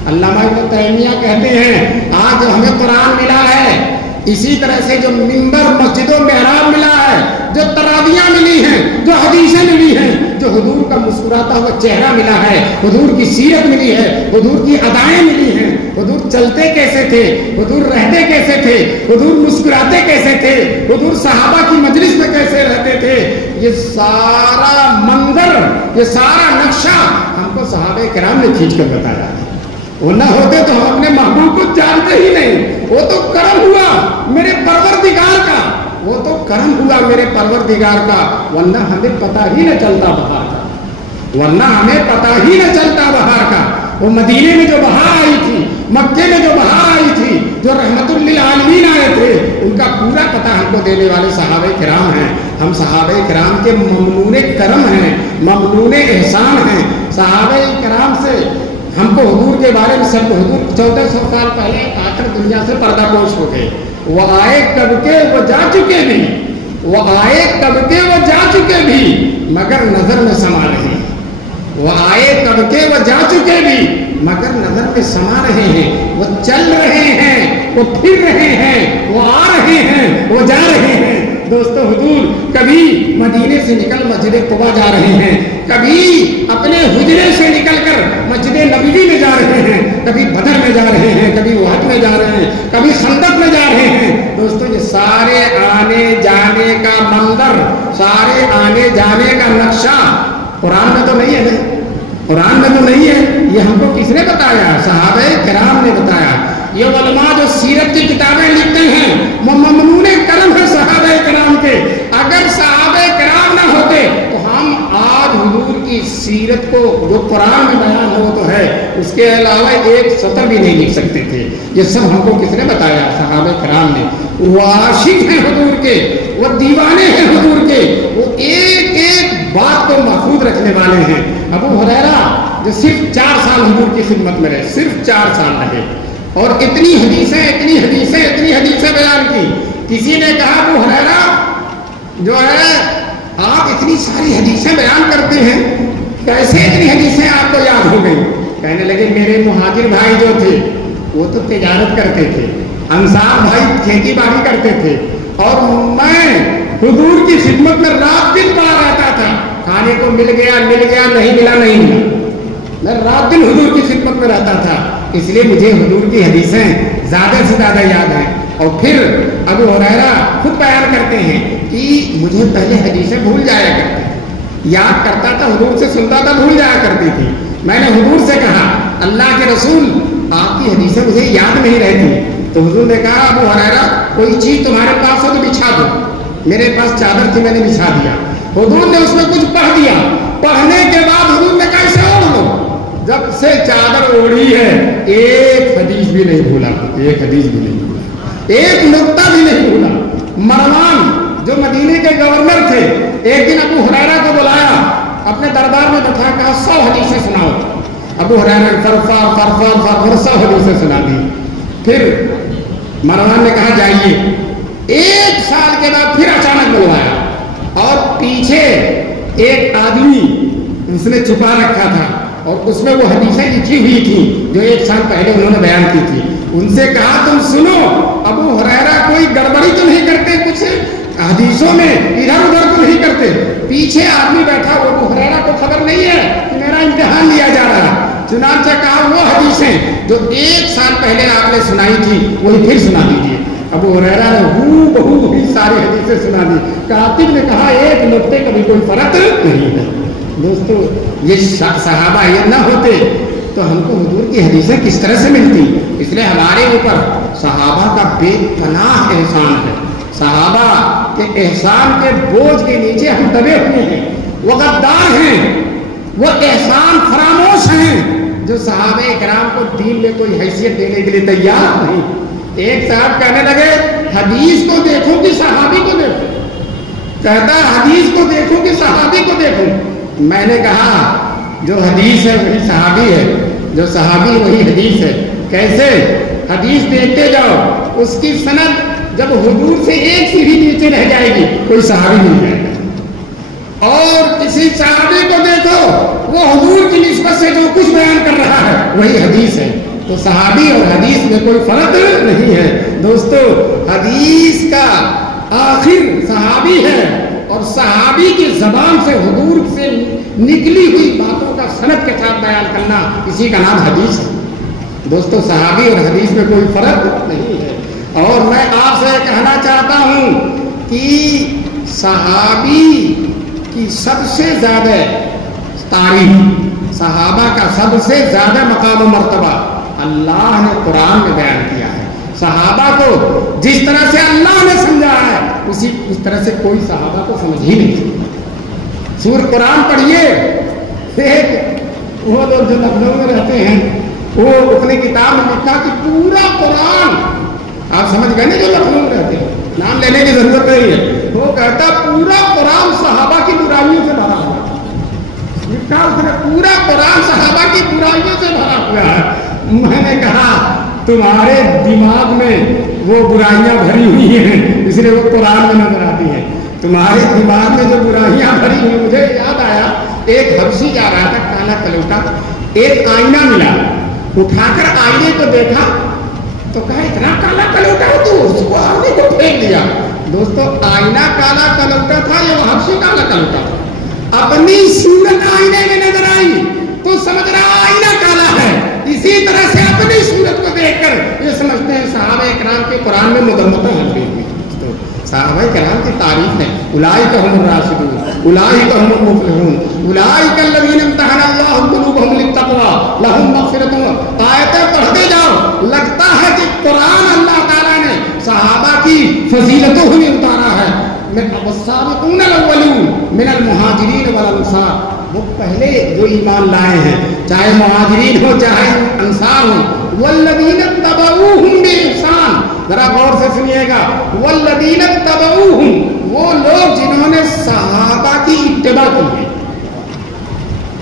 علامہ ابن تیمیہ کہتے ہیں آج جو ہمیں قرآن ملا ہے، اسی طرح سے جو منبر مسجد و محراب ملا ہے، جو تراویحیں ملی ہیں، جو حدیثیں ملی ہیں، جو حضور کا مسکراتا ہوا چہرہ ملا ہے، حضور کی سیرت ملی ہے، حضور کی ادائیں ملی ہیں، حضور چلتے کیسے تھے، حضور رہتے کیسے تھے، حضور مسکراتے کیسے تھے، حضور صحابہ کی مجلس میں کیسے رہتے تھے، یہ سارا منظر، یہ سارا نقشہ ہم کو صحابہ کرام نے کھینچ کر بتایا. وہ نہ ہوتے تو ہم اپنے محبوب کو جانتے ہی نہیں. وہ تو کرم ہوا میرے پروردگار کا، وہ تو کرم ہوا میرے پروردگار کا، ورنہ ہمیں پتہ ہی نہ چلتا بہار کا، ورنہ ہمیں پتہ ہی نہ چلتا بہار کا. وہ مدینے میں جو بہار آئی تھی، مکے میں جو بہار آئی تھی، جو رحمت للعالمین آئے تھے، ان کا پورا پتہ ہم کو دینے والے صحابہ کرام ہیں. ہم صحابہ کرام کے ممنون کرم ہیں، ممنون احسان ہیں. صحابہ کرام سے ہم کو حضور کے بارے میں سب، حضور 1400 سال پہلے آ کر دنیا سے پردہ پوش ہو گئے. وہ آئے کب کے وہ جا چکے بھی، وہ آئے کب کے وہ جا چکے بھی، مگر نظر میں سما رہے ہیں. وہ آئے کب کے وہ جا چکے بھی، مگر نظر میں سما رہے ہیں. وہ چل رہے ہیں، وہ پھر رہے ہیں، وہ آ رہے ہیں، وہ جا رہے ہیں. دوستو حضور کبھی مدینے سے نکل مسجد قباء جا رہے ہیں، کبھی اپنے حجرے سے نکل کر مسجد نبوی میں جا رہے ہیں، کبھی بدر میں جا رہے ہیں، کبھی احد میں جا رہے ہیں، کبھی خندق میں جا رہے ہیں. دوستو یہ سارے آنے جانے کا منظر، سارے آنے جانے کا نقشہ قرآن میں تو نہیں ہے نا، قرآن میں تو نہیں ہے. یہ ہم کو کس نے بتایا؟ صحابہ کرام نے بتایا. یہ علماء جو سیرت کی کتابیں لکھتے ہیں، ممنون کرم ہے صحابہ کرام کے. اگر صحابہ کرام نہ ہوتے تو ہم آج حضور کی سیرت کو جو قرآن میں بیان ہو تو ہے، اس کے علاوہ ایک سطر بھی نہیں لکھ سکتے تھے. یہ سب ہم کو کس نے بتایا؟ صحابہ کرام نے. وہ عاشق ہیں حضور کے، وہ دیوانے ہیں حضور کے، وہ ایک ایک بات کو محفوظ رکھنے والے ہیں. ابو ہریرہ جو صرف 4 سال حضور کی خدمت میں رہے، صرف 4 سال رہے، اور اتنی حدیثیں بیان کی. کسی نے کہا ابو ہریرہ جو ہے آپ اتنی ساری حدیثیں بیان کرتے ہیں، کیسے اتنی حدیثیں آپ کو یاد ہو گئی؟ کہنے لگے میرے مہاجر بھائی جو تھے وہ تو تجارت کرتے تھے، انصار بھائی کھیتی باڑی کرتے تھے، اور میں حضور کی خدمت میں رات دن پڑا رہتا تھا. کھانے کو مل گیا نہیں ملا نہیں ملا، میں رات دن حضور کی خدمت میں رہتا تھا. اس لیے مجھے حضور کی حدیثیں زیادہ سے زیادہ یاد ہیں. اور پھر ابو ہریرہ خود بیان کرتے ہیں کہ مجھے پہلے حدیثیں بھول جایا کرتی، یاد کرتا تھا، حضور سے سنتا تھا، بھول جایا کرتی تھی. میں نے حضور سے کہا اللہ کے رسول آپ کی حدیثیں مجھے یاد نہیں رہتی. تو حضور نے کہا ابو ہریرہ کوئی چیز تمہارے پاس ہو تو بچھا دو. میرے پاس چادر تھی، میں نے بچھا دیا. حضور نے اس میں کچھ پڑھ دیا، پڑھنے کے بعد حضور نے کہا اسے اوڑھ لو. جب سے چادر اوڑھی ہے ایک حدیث بھی نہیں بھولا، ایک حدیث بھی نہیں بھولا، ایک نقطہ بھی نہیں بھولا. مروان جو مدینے کے گورنر تھے، ایک دن ابو ہریرہ کو بلایا، اپنے دربار میں بٹھا کر 100 حدیثیں سناؤ. ابو ہریرہ نے فرفار 100 حدیثیں سنا دی. پھر مروان نے کہا جائیے. 1 سال کے بعد پھر اچانک بلوایا، اور پیچھے ایک آدمی اس نے چھپا رکھا تھا، اور اس میں وہ حدیثیں لکھی ہوئی تھی جو 1 سال پہلے انہوں نے بیان کی تھی. ان سے کہا تم سنو ابو ہریرہ کوئی گڑبڑی تو نہیں کرتے کچھ حدیثوں میں ادھر ادھر تو نہیں کرتے؟ پیچھے آدمی بیٹھا وہ ابو ہریرہ کو خبر نہیں ہے کہ میرا امتحان لیا جا رہا ہے۔ چنانچہ کہا وہ حدیثیں جو 1 سال پہلے آپ نے سنائی تھی وہی پھر سنا دیجیے۔ ابو ہریرہ نے ہو بہو وہی ساری حدیثیں سنا دی۔ کاتب نے کہا ایک نقطے کا بھی کوئی فرق نہیں ہے۔ دوستو یہ صحابہ یہ نہ ہوتے تو ہم کو حضور کی حدیثیں کس طرح سے ملتی؟ اس لیے ہمارے اوپر صحابہ کا بے پناہ احسان ہے۔ صحابہ کے احسان کے بوجھ کے نیچے ہم دبے ہوئے ہیں، وہ غدار ہیں، وہ احسان فراموش ہیں جو صحابہ کرام کو دین میں کوئی حیثیت دینے کے لیے تیار نہیں۔ ایک صاحب کہنے لگے حدیث کو دیکھو کہ صحابی کو دیکھو؟ کہتا ہے حدیث کو دیکھو کہ صحابی کو دیکھو؟ میں نے کہا جو حدیث ہے وہی صحابی ہے، جو صحابی وہی حدیث ہے۔ کیسے؟ حدیث دیکھتے جاؤ، اس کی سند جب حضور سے ایک سیڑھی نیچے رہ جائے گی کوئی صحابی مل جائے گا، اور کسی صحابی کو دیکھو وہ حضور کی نسبت سے جو کچھ بیان کر رہا ہے وہی حدیث ہے۔ تو صحابی اور حدیث میں کوئی فرق نہیں ہے۔ دوستو حدیث کا آخر صحابی ہے، اور صحابی کی زبان سے حضور سے نکلی ہوئی باتوں کا سند کے ساتھ بیان کرنا اسی کا نام حدیث ہے۔ دوستو صحابی اور حدیث میں کوئی فرق نہیں ہے۔ اور میں آپ سے کہنا چاہتا ہوں کہ صحابی کی سب سے زیادہ تعریف، صحابہ کا سب سے زیادہ مقام و مرتبہ اللہ نے قرآن میں بیان کیا ہے۔ صحابہ کو جس طرح سے اللہ نے سمجھا ہے اس طرح سے کوئی صحابہ کو سمجھ ہی نہیں سکتا۔ سورہ قرآن پڑھیے، ایک وہ لوگ جو لکھنؤ میں رہتے ہیں وہ اپنی کتاب میں لکھا کہ پورا قرآن، آپ سمجھ گئے نا جو لکھنؤ میں رہتے ہیں، نام لینے کی ضرورت نہیں ہے، وہ کہتا پورا قرآن صحابہ کی برائیوں سے بھرا ہوا ہے۔ لکھا اس نے پورا قرآن صحابہ کی برائیوں سے بھرا ہوا ہے۔ میں نے کہا تمہارے دماغ میں وہ برائیاں بھری ہوئی ہیں اس لیے وہ قرآن میں نظر آتی ہیں۔ تمہارے دماغ میں جو برائیاں بھری ہوئی، مجھے یاد آیا ایک حبشی جا رہا تھا کالا کلوٹا، ایک آئینہ ملا، اٹھا کر آئینے کو دیکھا تو کہا اتنا کالا کلوٹا ہے تو اس کو آئینے کو پھینک دیا۔ دوستو آئینہ کالا کلوٹا تھا یا وہ حبشی کالا کلوٹا تھا؟ اپنی صورت آئینے میں نظر آئی تو سمجھ رہا آئینہ کالا ہے۔ اسی طرح سے اپنی صورت کو دیکھ کر یہ سمجھتے ہیں صحابہ اکرام کے قرآن میں مذمتیں ہوئی ہوئی۔ صحابہ کرام کی تعریف ہے، اولئک هم الراشدون، اولئک هم المفلحون، اولئک الذین امتحن اللہ قلوبهم للتقوی لهم مغفرۃ۔ آیتیں پڑھتے جاؤ، لگتا ہے کہ قرآن اللہ تعالیٰ نے صحابہ کی فضیلتوں میں اتارا ہے۔ والسابقون الاولون من المہاجرین والانصار، وہ پہلے جو ایمان لائے ہیں چاہے مہاجرین ہو چاہے انصار ہو، والذین اتبعوہم بإحسان، ذرا غور سے سنیے گا، والذین اتبعوہم، وہ لوگ جنہوں نے صحابہ کی اتباع کی ہے،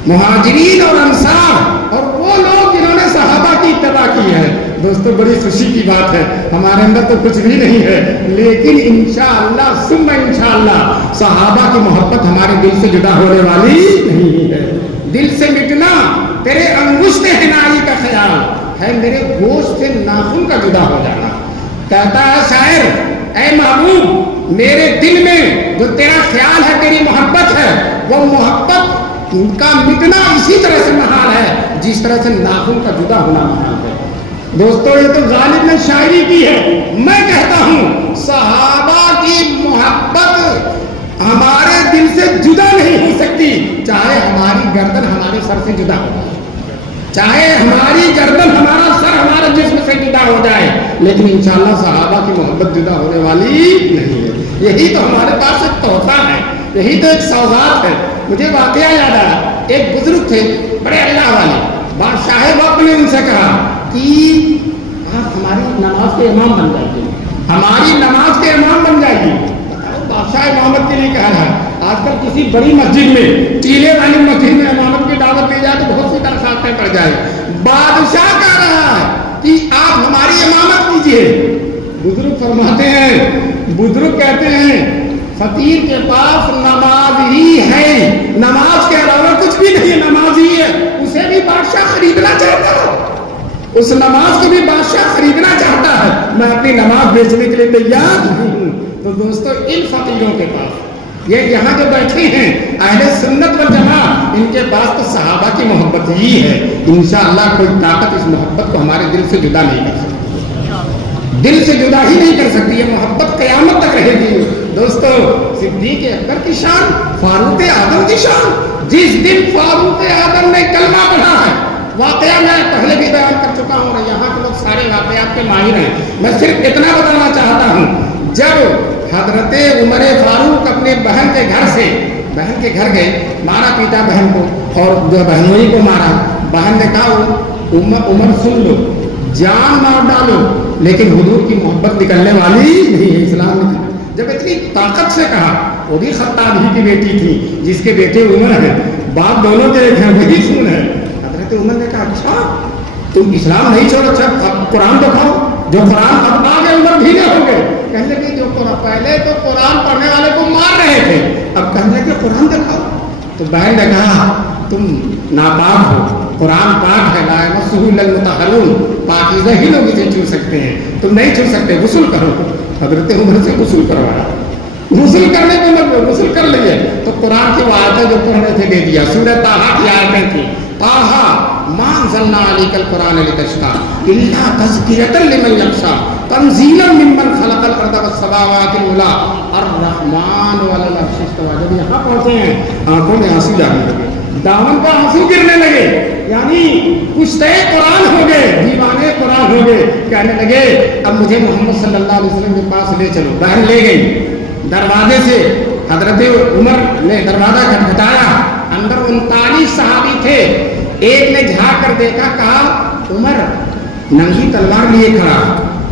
مہاجرین اور انصار، اور وہ لوگ جنہوں نے صحابہ کی اتباع کی ہے۔ دوستو بڑی خوشی کی بات ہے، ہمارے اندر تو کچھ بھی نہیں ہے، لیکن انشاءاللہ ثم انشاءاللہ صحابہ کی محبت ہمارے دل سے جدا ہونے والی نہیں ہے۔ دل سے مٹنا تیرے انگشت حنائی کا خیال ہے، میرے گوشت سے ناخن کا جدا ہو جانا۔ کہتا ہے شاعر اے محبوب میرے دل میں جو تیرا خیال ہے، تیری محبت ہے، وہ محبت کا مٹنا اسی طرح سے محال ہے جس طرح سے ناخن کا جدا ہونا محال ہے۔ دوستو یہ تو غالب نے شاعری کی ہے، میں کہتا ہوں صحابہ کی محبت ہمارے دل سے جدا نہیں ہو سکتی، چاہے ہماری گردن ہمارے سر سے جدا ہو جائے، چاہے ہماری گردن ہمارا سر ہمارے جسم سے جدا ہو جائے، لیکن انشاءاللہ صحابہ کی محبت جدا ہونے والی نہیں ہے۔ یہی تو ہمارے پاس ایک تحفہ ہے، یہی تو ایک سوغات ہے۔ مجھے واقعہ یاد آیا، ایک بزرگ تھے بڑے اللہ والے، بادشاہ وقت نے ان سے کہا کہ آپ ہماری نماز کے امام بن جائیے، ہماری نماز کے امام بن جائیے۔ بادشاہ امامت کے لیے کہا ہے، آج کل کسی بڑی مسجد میں، ٹیلے والی مسجد میں امامت کی دعوت دی جائے تو بہت سی درخواستیں پڑ جائے۔ بادشاہ کہہ رہا ہے کہ آپ ہماری امامت کیجیے۔ بزرگ فرماتے ہیں، بزرگ کہتے ہیں فقیر کے پاس نماز ہی ہے، نماز کے علاوہ کچھ بھی نہیں، نماز ہی ہے، اسے بھی بادشاہ خریدنا چاہتا ہو۔ اس نماز کو بھی بادشاہ خریدنا چاہتا ہے، میں اپنی نماز بیچنے کے لیے تیار نہیں ہوں۔ تو دوستو ان فقیروں کے پاس، یہ یہاں جو بیٹھے ہیں اہل سنت والجماعت، ان کے پاس تو صحابہ کی محبت ہی ہے۔ انشاءاللہ کوئی طاقت اس محبت کو ہمارے دل سے جدا نہیں کر سکتی، دل سے جدا ہی نہیں کر سکتی، یہ محبت قیامت تک رہے گی۔ دوستو صدیق اکبر کی شان، فاروق اعظم کی شان، جس دن فاروق اعظم نے کلمہ پڑھا ہے، واقعہ میں پہلے بھی بیان کر چکا ہوں اور یہاں کے لوگ سارے واقعات کے ماہر ہیں، میں صرف اتنا بتانا چاہتا ہوں، جب حضرت عمر فاروق اپنے بہن کے گھر گئے، مارا پیٹا بہن کو اور جو بہنوئی کو مارا، بہن نے کہا عمر سن لو، جان مار ڈالو، لیکن حضور کی محبت نکلنے والی نہیں ہے، اسلام میں جب اتنی طاقت سے کہا، وہ بھی خطاب ہی کی بیٹی تھی جس کے بیٹے عمر ہیں، باپ دونوں کے ایک ہیں، وہی سن ہے۔ حضرت عمر نے کہا اچھا تم اسلام نہیں چھوڑ، اچھا اب قرآن دکھاؤ، جو قرآن اب آگے عمر ڈھیلے ہو گئے، کہنے لگے جو پہلے تو قرآن پڑھنے والے کو مار رہے تھے، اب کہنے لگے قرآن دکھاؤ۔ تو بہن نے کہا تم ناپاک ہو، قرآن پاک ہے، لا یمسہ الا المطہرون، پاکیزہ ہی لوگ اسے چھو سکتے ہیں، تم نہیں چھو سکتے، غسل کرو۔ حضرت عمر سے غسل کروایا، غسل کرنے کو مطلب غسل کر لیے تو قرآن کی وہ آیتیں جو پڑھنے تھے دے دیا، سورہ طٰہٰ کی آیتیں تھیں، طٰہٰ ما انزلنا علیک القرآن لتشقیٰ الا تذکرۃ لمن یخشیٰ تنزیلا ممن خلق الارض والسماوات العلی الرحمن علی العرش استویٰ۔ جب یہاں پہنچے ہیں آنکھوں میں آنسو جانے لگے، دامن کا آنسو گرنے لگے، یعنی کشتے قرآن ہو گئے، دیوانے قرآن ہو گئے، کہنے لگے اب مجھے محمد صلی اللہ علیہ وسلم کے پاس لے چلو۔ بہن لے گئی، دروازے سے حضرت عمر نے دروازہ کھٹکھٹایا، اندر 39 صحابی تھے، ایک نے جھانک کر دیکھا، کہا عمر ننگی تلوار لیے کھڑا۔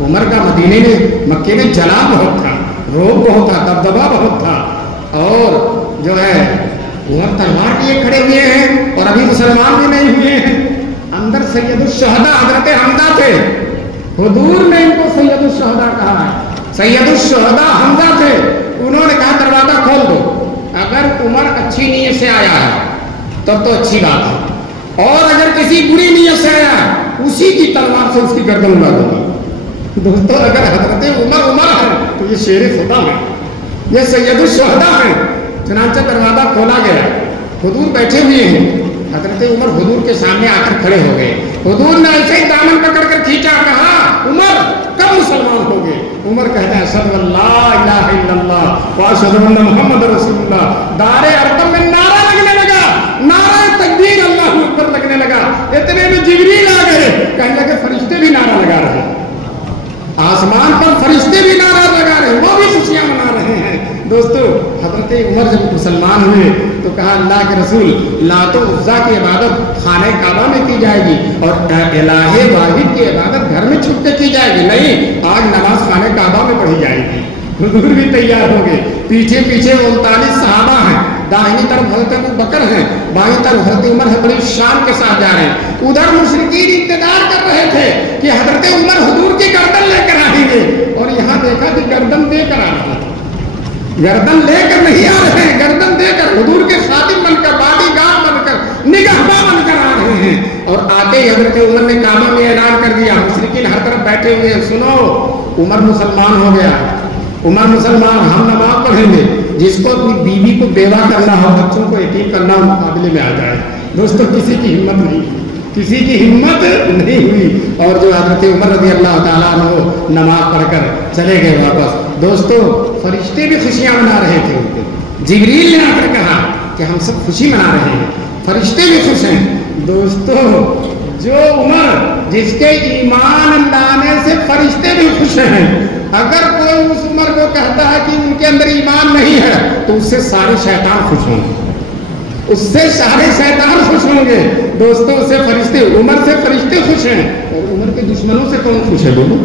عمر کا مدینے میں مکے میں جلال بہت تھا، روب بہت تھا، دبدبا بہت تھا، اور جو ہے عمر تلوار لیے کھڑے ہوئے ہیں اور ابھی مسلمان بھی نہیں ہوئے ہیں۔ اندر سید الشہداء حضرت حمزہ تھے، حضور نے ان کو سید الشہداء کہا ہے، سید الشہداء حمزہ تھے، انہوں نے کہا دروازہ کھول دو، اگر عمر اچھی نیت سے آیا ہے تب تو اچھی بات ہے، اور اگر کسی بری نیت سے آیا ہے اسی کی تلوار سے اس کی گردن اڑا دوں گا۔ دوستو اگر حضرت عمر ہے تو یہ شیر خدا ہے، یہ سید الشہداء ہیں۔ چنانچہ دروازہ کھولا گیا، حضور بیٹھے ہوئے ہیں، حضرت عمر حضور کے سامنے آ کر کھڑے ہو گئے، حضور نے ایسے ہی دامن پکڑ کر کھینچا، کہا عمر کب مسلمان ہو گئے؟ عمر کہتے ہیں اشہد ان لا الہ الا اللہ واشہد ان محمد رسول اللہ۔ دار ارقم میں نعرہ لگنے لگا، نعرہ تکبیر اللہ اکبر لگنے لگا، اتنے میں جبریل آ گئے، کہنے لگے فرشتے بھی نعرہ لگا رہے ہیں، آسمان پر فرشتے بھی نعرہ لگا رہے ہیں، وہ بھی خوشیاں منا رہے ہیں۔ دوستو حضرت عمر جب مسلمان ہوئے تو کہا اللہ کے رسول لات و عزا کی عبادت خانہ کعبہ میں کی جائے گی اور الہ واحد کی عبادت گھر میں چھپ کے کی جائے گی، نہیں، آج نماز خانہ کعبہ میں پڑھی جائے گی۔ حضور بھی تیار ہو گئے، پیچھے پیچھے 39 صحابہ ہیں، داہنی طرف حضرت ابوبکر ہیں، بائیں طرف حضرت عمر ہے، بڑی شان کے ساتھ جا رہے ہیں۔ ادھر مشرکین انتظار کر رہے تھے کہ حضرت عمر حضور کی گردن لے کر آئیں گے، اور یہاں دیکھا کہ گردن دے کر آ رہا ہے، گردن لے کر نہیں آ رہے ہیں، گردن دے کر حضور کے خادم بن کر، باڈی گارڈ بن کر، نگہباں بن کر آ رہے ہیں۔ اور آتے ہی حضرت عمر نے کعبہ میں اعلان کر دیا، مشرکین ہر طرف بیٹھے ہوئے ہیں، سنو عمر مسلمان ہو گیا، عمر مسلمان، ہم نماز پڑھیں گے، جس کو اپنی بیوی کو بیوہ کرنا ہو، بچوں کو یتیم کرنا ہو، مقابلے میں آ جائے۔ دوستو کسی کی ہمت نہیں، کسی کی ہمت نہیں ہوئی، اور جو حضرت عمر رضی اللہ تعالیٰ عنہ نماز پڑھ کر چلے گئے واپس۔ دوستو فرشتے بھی خوشیاں منا رہے تھے، ان کو جبریل نے آ کر کہا کہ ہم سب خوشی منا رہے ہیں، فرشتے بھی خوش ہیں۔ دوستو جو عمر جس کے ایمان لانے سے فرشتے بھی خوش ہیں، اگر کوئی اس عمر کو کہتا ہے کہ ان کے اندر ایمان نہیں ہے تو اس سے سارے شیطان خوش ہوں گے، اس سے سارے شیطان خوش ہوں گے۔ دوستو اس سے فرشتے، عمر سے فرشتے خوش ہیں، اور عمر کے دشمنوں سے کون خوش ہے؟ بولو،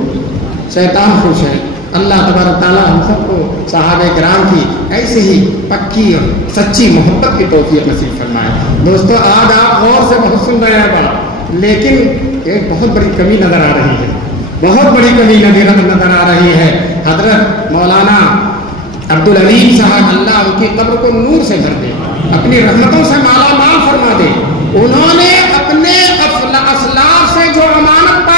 شیطان خوش ہے۔ اللہ تبارک تعالیٰ ہم سب کو صحابہ کرام کی ایسی ہی پکی اور سچی محبت کی توفیق نصیب فرمائے۔ دوستو آج آپ غور سے بہت سن رہے ہیں بات، لیکن ایک بہت بڑی کمی نظر آ رہی ہے، بہت بڑی کمی نظر آ رہی ہے۔ حضرت مولانا عبدالعلیم صاحب اللہ ان کی قبر کو نور سے بھر دے، اپنی رحمتوں سے مالا مال فرما دے، انہوں نے اپنے اسلاف سے جو امانت پائی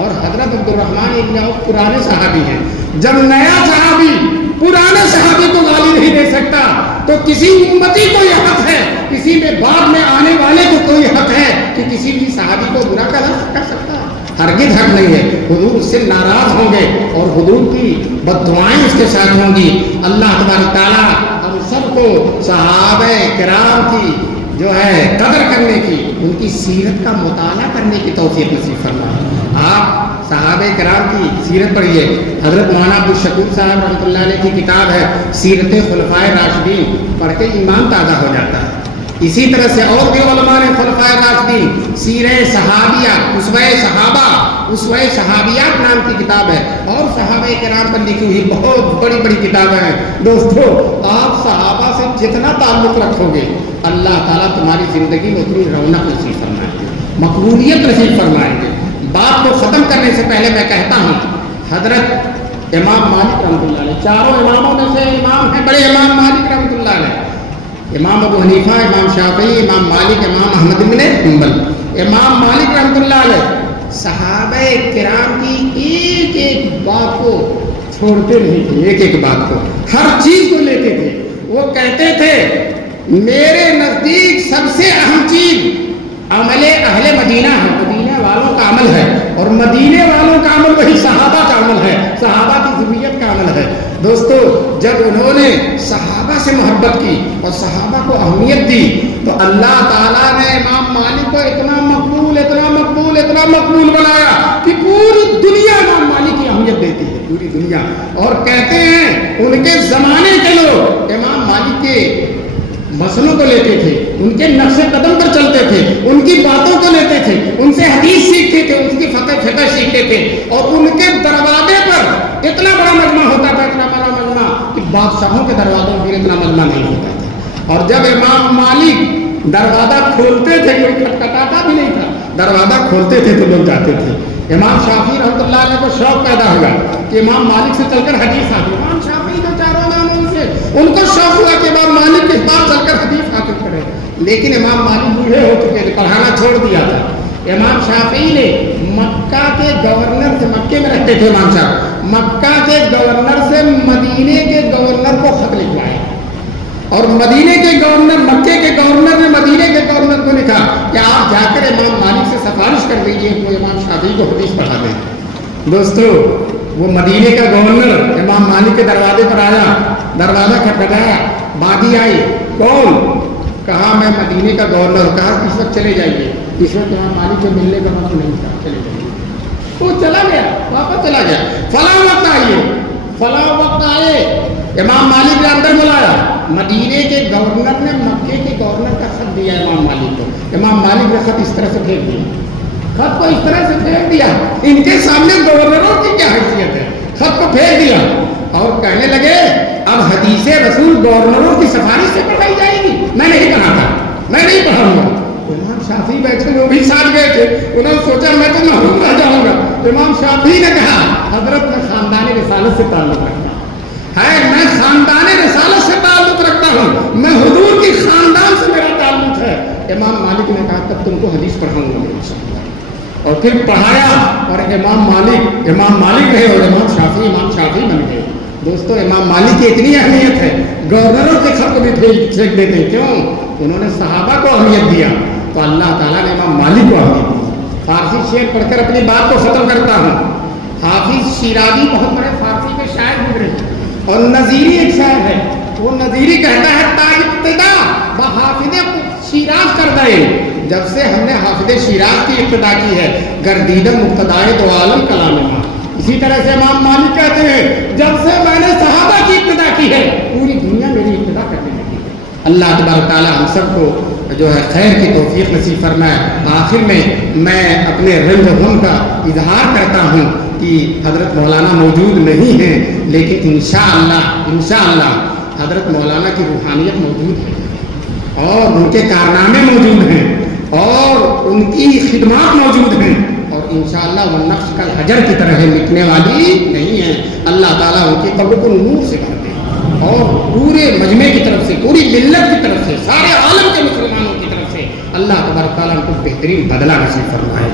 اور حضرت عبد الرحمن ابن عوف پرانے صحابی ہیں. جب نیا صحابی پرانے صحابی کو گالی نہیں دے سکتا تو کسی امتی کو یہ حق ہے, کسی میں بعد میں آنے والے کو کوئی حق ہے کہ کسی بھی صحابی کو برا کر سکتا ہے؟ ہرگز حق نہیں ہے. حضور اس سے ناراض ہوں گے اور حضور کی بد دعائیں اس کے ساتھ ہوں گی. اللہ تبارک تعالیٰ ہم سب کو صحابہ کرام کی جو ہے قدر کرنے کی, ان کی سیرت کا مطالعہ کرنے کی توفیق نصیب فرمائے. آپ صحابہ کرام کی سیرت پڑھیے. حضرت مولانا عبدالشکور صاحب رحمۃ اللہ علیہ کی کتاب ہے سیرت خلفائے راشدین, پڑھ کے ایمان تازہ ہو جاتا ہے. اسی طرح سے اور بھی علماء نے خلفائے راشدین, سیرہ صحابیہ, اسوہ صحابہ, اسوہ صحابیات نام کی کتاب ہے, اور صحابہ کرام پر لکھی ہوئی بہت بڑی بڑی کتابیں ہیں. دوستو, آپ صحابہ سے جتنا تعلق رکھو گے اللہ تعالیٰ تمہاری زندگی میں اتنی رونق نصیب فرمائیں گے, مقبولیت نصیب فرمائیں گے. بات کو ختم کرنے سے پہلے میں کہتا ہوں, حضرت امام مالک رحمۃ اللہ علیہ, چاروں اماموں میں سے امام ہیں بڑے امام مالک رحمۃ اللہ علیہ, امام ابو حنیفہ, امام شافعی, امام مالک, امام احمد بن حنبل. امام مالک رحمۃ اللہ علیہ صحابہ کرام کی ایک ایک بات کو چھوڑتے نہیں تھے, ایک ایک بات کو, ہر چیز کو لیتے تھے. وہ کہتے تھے میرے نزدیک سب سے اہم چیز عمل اہل مدینہ ہے, مدینہ والوں کا عمل ہے, اور مدینے والوں کا عمل وہی صحابہ کا عمل ہے, صحابہ کی ذریت کا عمل ہے. دوستو, جب انہوں نے صحابہ سے محبت کی اور صحابہ کو اہمیت دی تو اللہ تعالیٰ نے امام مالک کو اتنا مقبول, اتنا مقبول, اتنا مقبول بنایا کہ پوری دنیا امام مالک کی اہمیت دیتی ہے, پوری دنیا. اور کہتے ہیں ان کے زمانے کے لوگ امام مالک کے مسئلوں کو لیتے تھے, ان کے نقش قدم پر چلتے تھے, ان کی باتوں کو لیتے تھے, ان سے حدیث سیکھتے تھے, ان کی فقہ سیکھتے تھے, اور ان کے دروازے پر اتنا بڑا مجمع ہوتا تھا, اتنا بڑا مجمع کہ بادشاہوں کے دروازوں پر اتنا مجمع نہیں ہوتا تھا. اور جب امام مالک دروازہ کھولتے تھے, کوئی کھٹکھٹاتا بھی نہیں تھا, دروازہ کھولتے تھے تو لوگ جاتے تھے. امام شافعی رحمۃ اللہ علیہ کو شوق پیدا ہوا کہ امام مالک سے چل کر حدیث آتی. امام شافعی جو چاروں اماموں سے ان کو شوق ہوا کہ امام مالک کے پاس چل کر حدیث حاصل کرے, لیکن امام مالک بوڑھے ہو چکے تھے, پڑھانا چھوڑ دیا تھا. امام شافعی نے مکہ کے گورنر سے, مکے میں رہتے تھے امام صاحب, مکہ کے گورنر سے مدینے کے گورنر کو خط لکھوایا, اور مدینے کے گورنر, مکے کے گورنر نے مدینے کے گورنر کو لکھا کہ آپ جا کر امام مالک سے سفارش کر دیجیے کہ وہ امام شافعی کو حدیث پڑھا دیں. دوستو, وہ مدینے کا گورنر امام مالک کے دروازے پر آیا, دروازہ کھٹکھٹایا, بادی آئی, کون؟ کہا میں مدینے کا گورنر ہوں. کہا اس وقت چلے جائیے, اس وقت امام مالک سے ملنے کا وقت نہیں تھا, چلے جائیے. وہ چلا گیا, واپس چلا گیا. فلاں وقت آئیے, فلاں وقت آئے, امام مالک نے اندر بلایا. مدینے کے گورنر نے مکے کے گورنر کا خط دیا امام مالک کو. امام مالک نے خط اس طرح سے پھینک دیا, خط کو اس طرح سے پھینک دیا. ان کے سامنے گورنروں کی کیا حیثیت ہے, خط کو پھینک دیا اور کہنے لگے اب حدیث رسول گورنروں کی سفارش سے پڑھائی جائے گی. میں نہیں پڑھاتا, میں نہیں پڑھاؤں گا. امام شافعی بیٹھے, وہ بھی ساتھ گئے تھے, انہوں نے سوچا میں تو محروم رہ جاؤں گا. امام شافعی نے کہا حضرت میں خاندان رسالت سے تعلق رکھتا ہوں, میں خاندان رسالت سے تعلق رکھتا ہوں, میں حضور کی خاندان سے میرا تعلق ہے. امام مالک نے کہا تب تم کو حدیث پڑھاؤں گا, اور پھر پڑھایا, اور امام مالک رہے اور امام شافعی بن گئے. دوستو, امام مالک کی اتنی اہمیت ہے, گورنروں کے خط کو بھی پھینک دیتے ہیں. کیوں؟ انہوں نے صحابہ کو اہمیت دیا, تو اللہ تعالیٰ نے امام مالک کو اہمیت دی. فارسی شعر پڑھ کر اپنی بات کو ختم کرتا ہوں. حافظ شیرازی بہت بڑے فارسی کے شاعر گزرے, اور نظیری ایک شاعر ہے. وہ نظیری کہتا ہے تا ابتدا بحافظ شیراز کر دے, جب سے ہم نے حافظ شیراز کی ابتدا کی ہے, گردیدم مقتدائے دو عالم کلام ماں. اسی طرح سے امام مالک کہتے ہیں جب سے میں نے صحابہ کی ابتدا کی ہے پوری دنیا میری ابتدا کرنے لگی ہے. اللہ تبارک تعالیٰ ہم سب کو جو ہے خیر کی توفیق نصیب فرمائے. آخر میں اپنے رنج و غم کا اظہار کرتا ہوں کہ حضرت مولانا موجود نہیں ہیں, لیکن انشاءاللہ حضرت مولانا کی روحانیت موجود ہے, اور ان کے کارنامے موجود ہیں, اور ان کی خدمات موجود ہیں, اور انشاءاللہ وہ نقش کل حجر کی طرح مٹنے والی نہیں ہے. اللہ تعالیٰ ان کی قبر کو نور سے بھر دے, اور پورے مجمع کی طرف سے, پوری ملت کی طرف سے, سارے عالم کے مسلمانوں کی طرف سے اللہ تبارک تعالیٰ ان کو بہترین بدلہ نصیب فرمائے.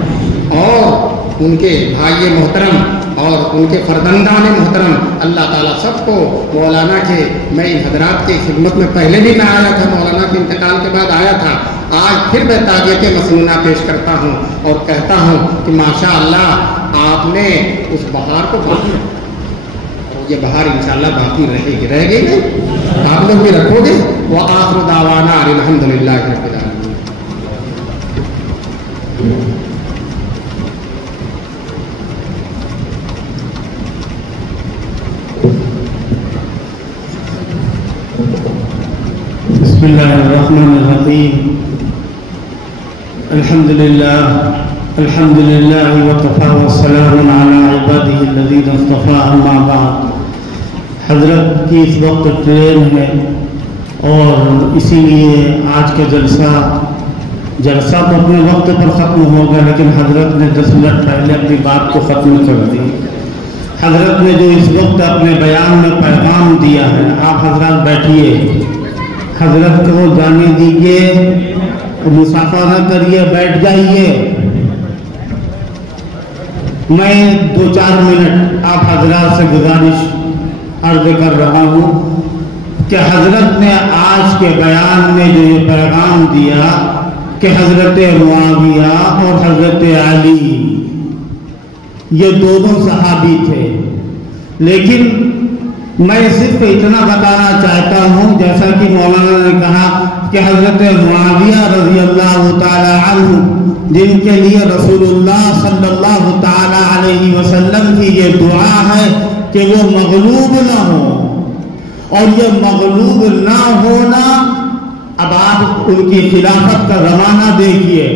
اور ان کے بھائی محترم اور ان کے فرزندان محترم، اللہ تعالیٰ سب کو مولانا کے، میں ان حضرات کی خدمت میں پہلے بھی میں آیا تھا، مولانا کے انتقال کے بعد آیا تھا، آج پھر میں تعزیت مسنونہ پیش کرتا ہوں اور کہتا ہوں کہ ماشاءاللہ آپ نے اس بہار کو باقی، یہ بہار انشاءاللہ باقی رہے گی نہیں، آپ لوگ بھی رکھو گے۔ وآخر دعوانا الحمدللہ رب العالمین۔ بسم اللہ الرحمن الرحیم، الحمدللہ وکفی والسلام علی عبادہ الذین اصطفی، اما بعد۔ حضرت کی اس وقت ٹرین ہے اور اسی لیے آج کا جلسہ تو اپنے وقت پر ختم ہوگا، لیکن حضرت نے 10 منٹ پہلے اپنی بات کو ختم کر دی۔ حضرت نے جو اس وقت اپنے بیان میں پیغام دیا ہے، آپ حضرات بیٹھیے، حضرت کو جانے دیجیے، مسافہ نہ کریے، بیٹھ جائیے۔ میں 2-4 منٹ آپ حضرات سے گزارش عرض کر رہا ہوں کہ حضرت نے آج کے بیان میں جو یہ پیغام دیا کہ حضرت معاویہ اور حضرت علی یہ دونوں صحابی تھے، لیکن میں صرف اتنا بتانا چاہتا ہوں، جیسا کہ مولانا نے کہا کہ حضرت معاویہ رضی اللہ تعالی عنہ، جن کے لیے رسول اللہ صلی اللہ تعالی علیہ وسلم کی یہ دعا ہے کہ وہ مغلوب نہ ہو، اور یہ مغلوب نہ ہونا، اب آپ ان کی خلافت کا زمانہ دیکھیے،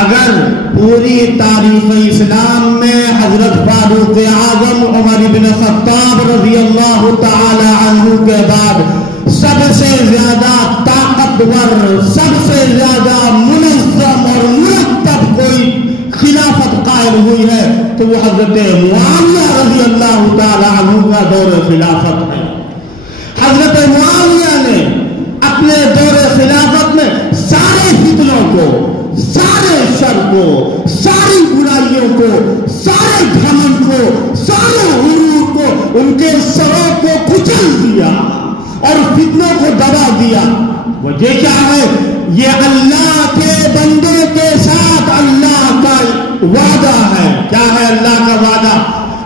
اگر پوری تاریخ اسلام میں حضرت فاروق اعظم عمر بن خطاب رضی اللہ تعالی عنہ کے بعد سب سے زیادہ طاقتور، سب سے زیادہ منظم اور مرتب کوئی خلافت قائم ہوئی ہے تو وہ حضرت معاویہ رضی اللہ تعالی عنہ کا دور خلافت ہے۔ حضرت معاویہ نے اپنے دور خلافت میں سارے فتنوں کو، سارے شر کو، ساری برائیوں کو، سارے گھمنڈ کو، سارے غرور کو، ان کے سروں کو کچل دیا اور فتنوں کو دبا دیا۔ وجہ کیا ہے؟ یہ اللہ کے بندوں کے ساتھ اللہ کا وعدہ ہے۔ کیا ہے اللہ کا وعدہ؟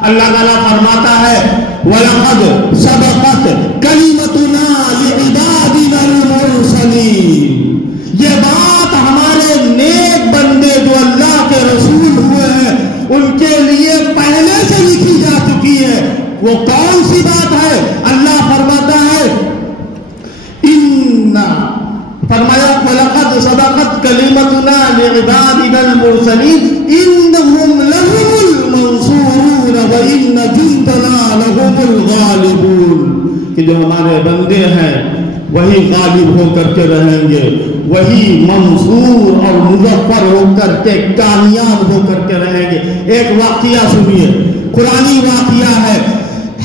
اللہ تعالیٰ فرماتا ہے وَلَقَدْ سَبَقَتْ كَلِمَتُنَا لِعِبَادِنَا الْمُرْسَلِينَ، یہ بات ہمارے نیک بندے جو اللہ کے رسول ہوئے ہیں ان کے لیے پہلے سے لکھی جا چکی ہے۔ وہ کون سی بات ہے؟ اللہ فرماتا ہے فرمایا وَلَقَدْ سَبَقَتْ كَلِمَتُنَا لِعِبَادِنَا الْمُرْسَلِينَ إِنَّهُمْ لَهُمُ الْمَنْصُورُونَ وَإِنَّ جُنْدَنَا لَهُمُ الْغَالِبُونَ، کہ جو ہمارے بندے ہیں وہی غالب ہو کر کے رہیں گے، وہی منصور اور مظفر ہو کر کے کامیاب ہو کر کے رہیں گے۔ ایک واقعہ سنیے، قرآنی واقعہ ہے۔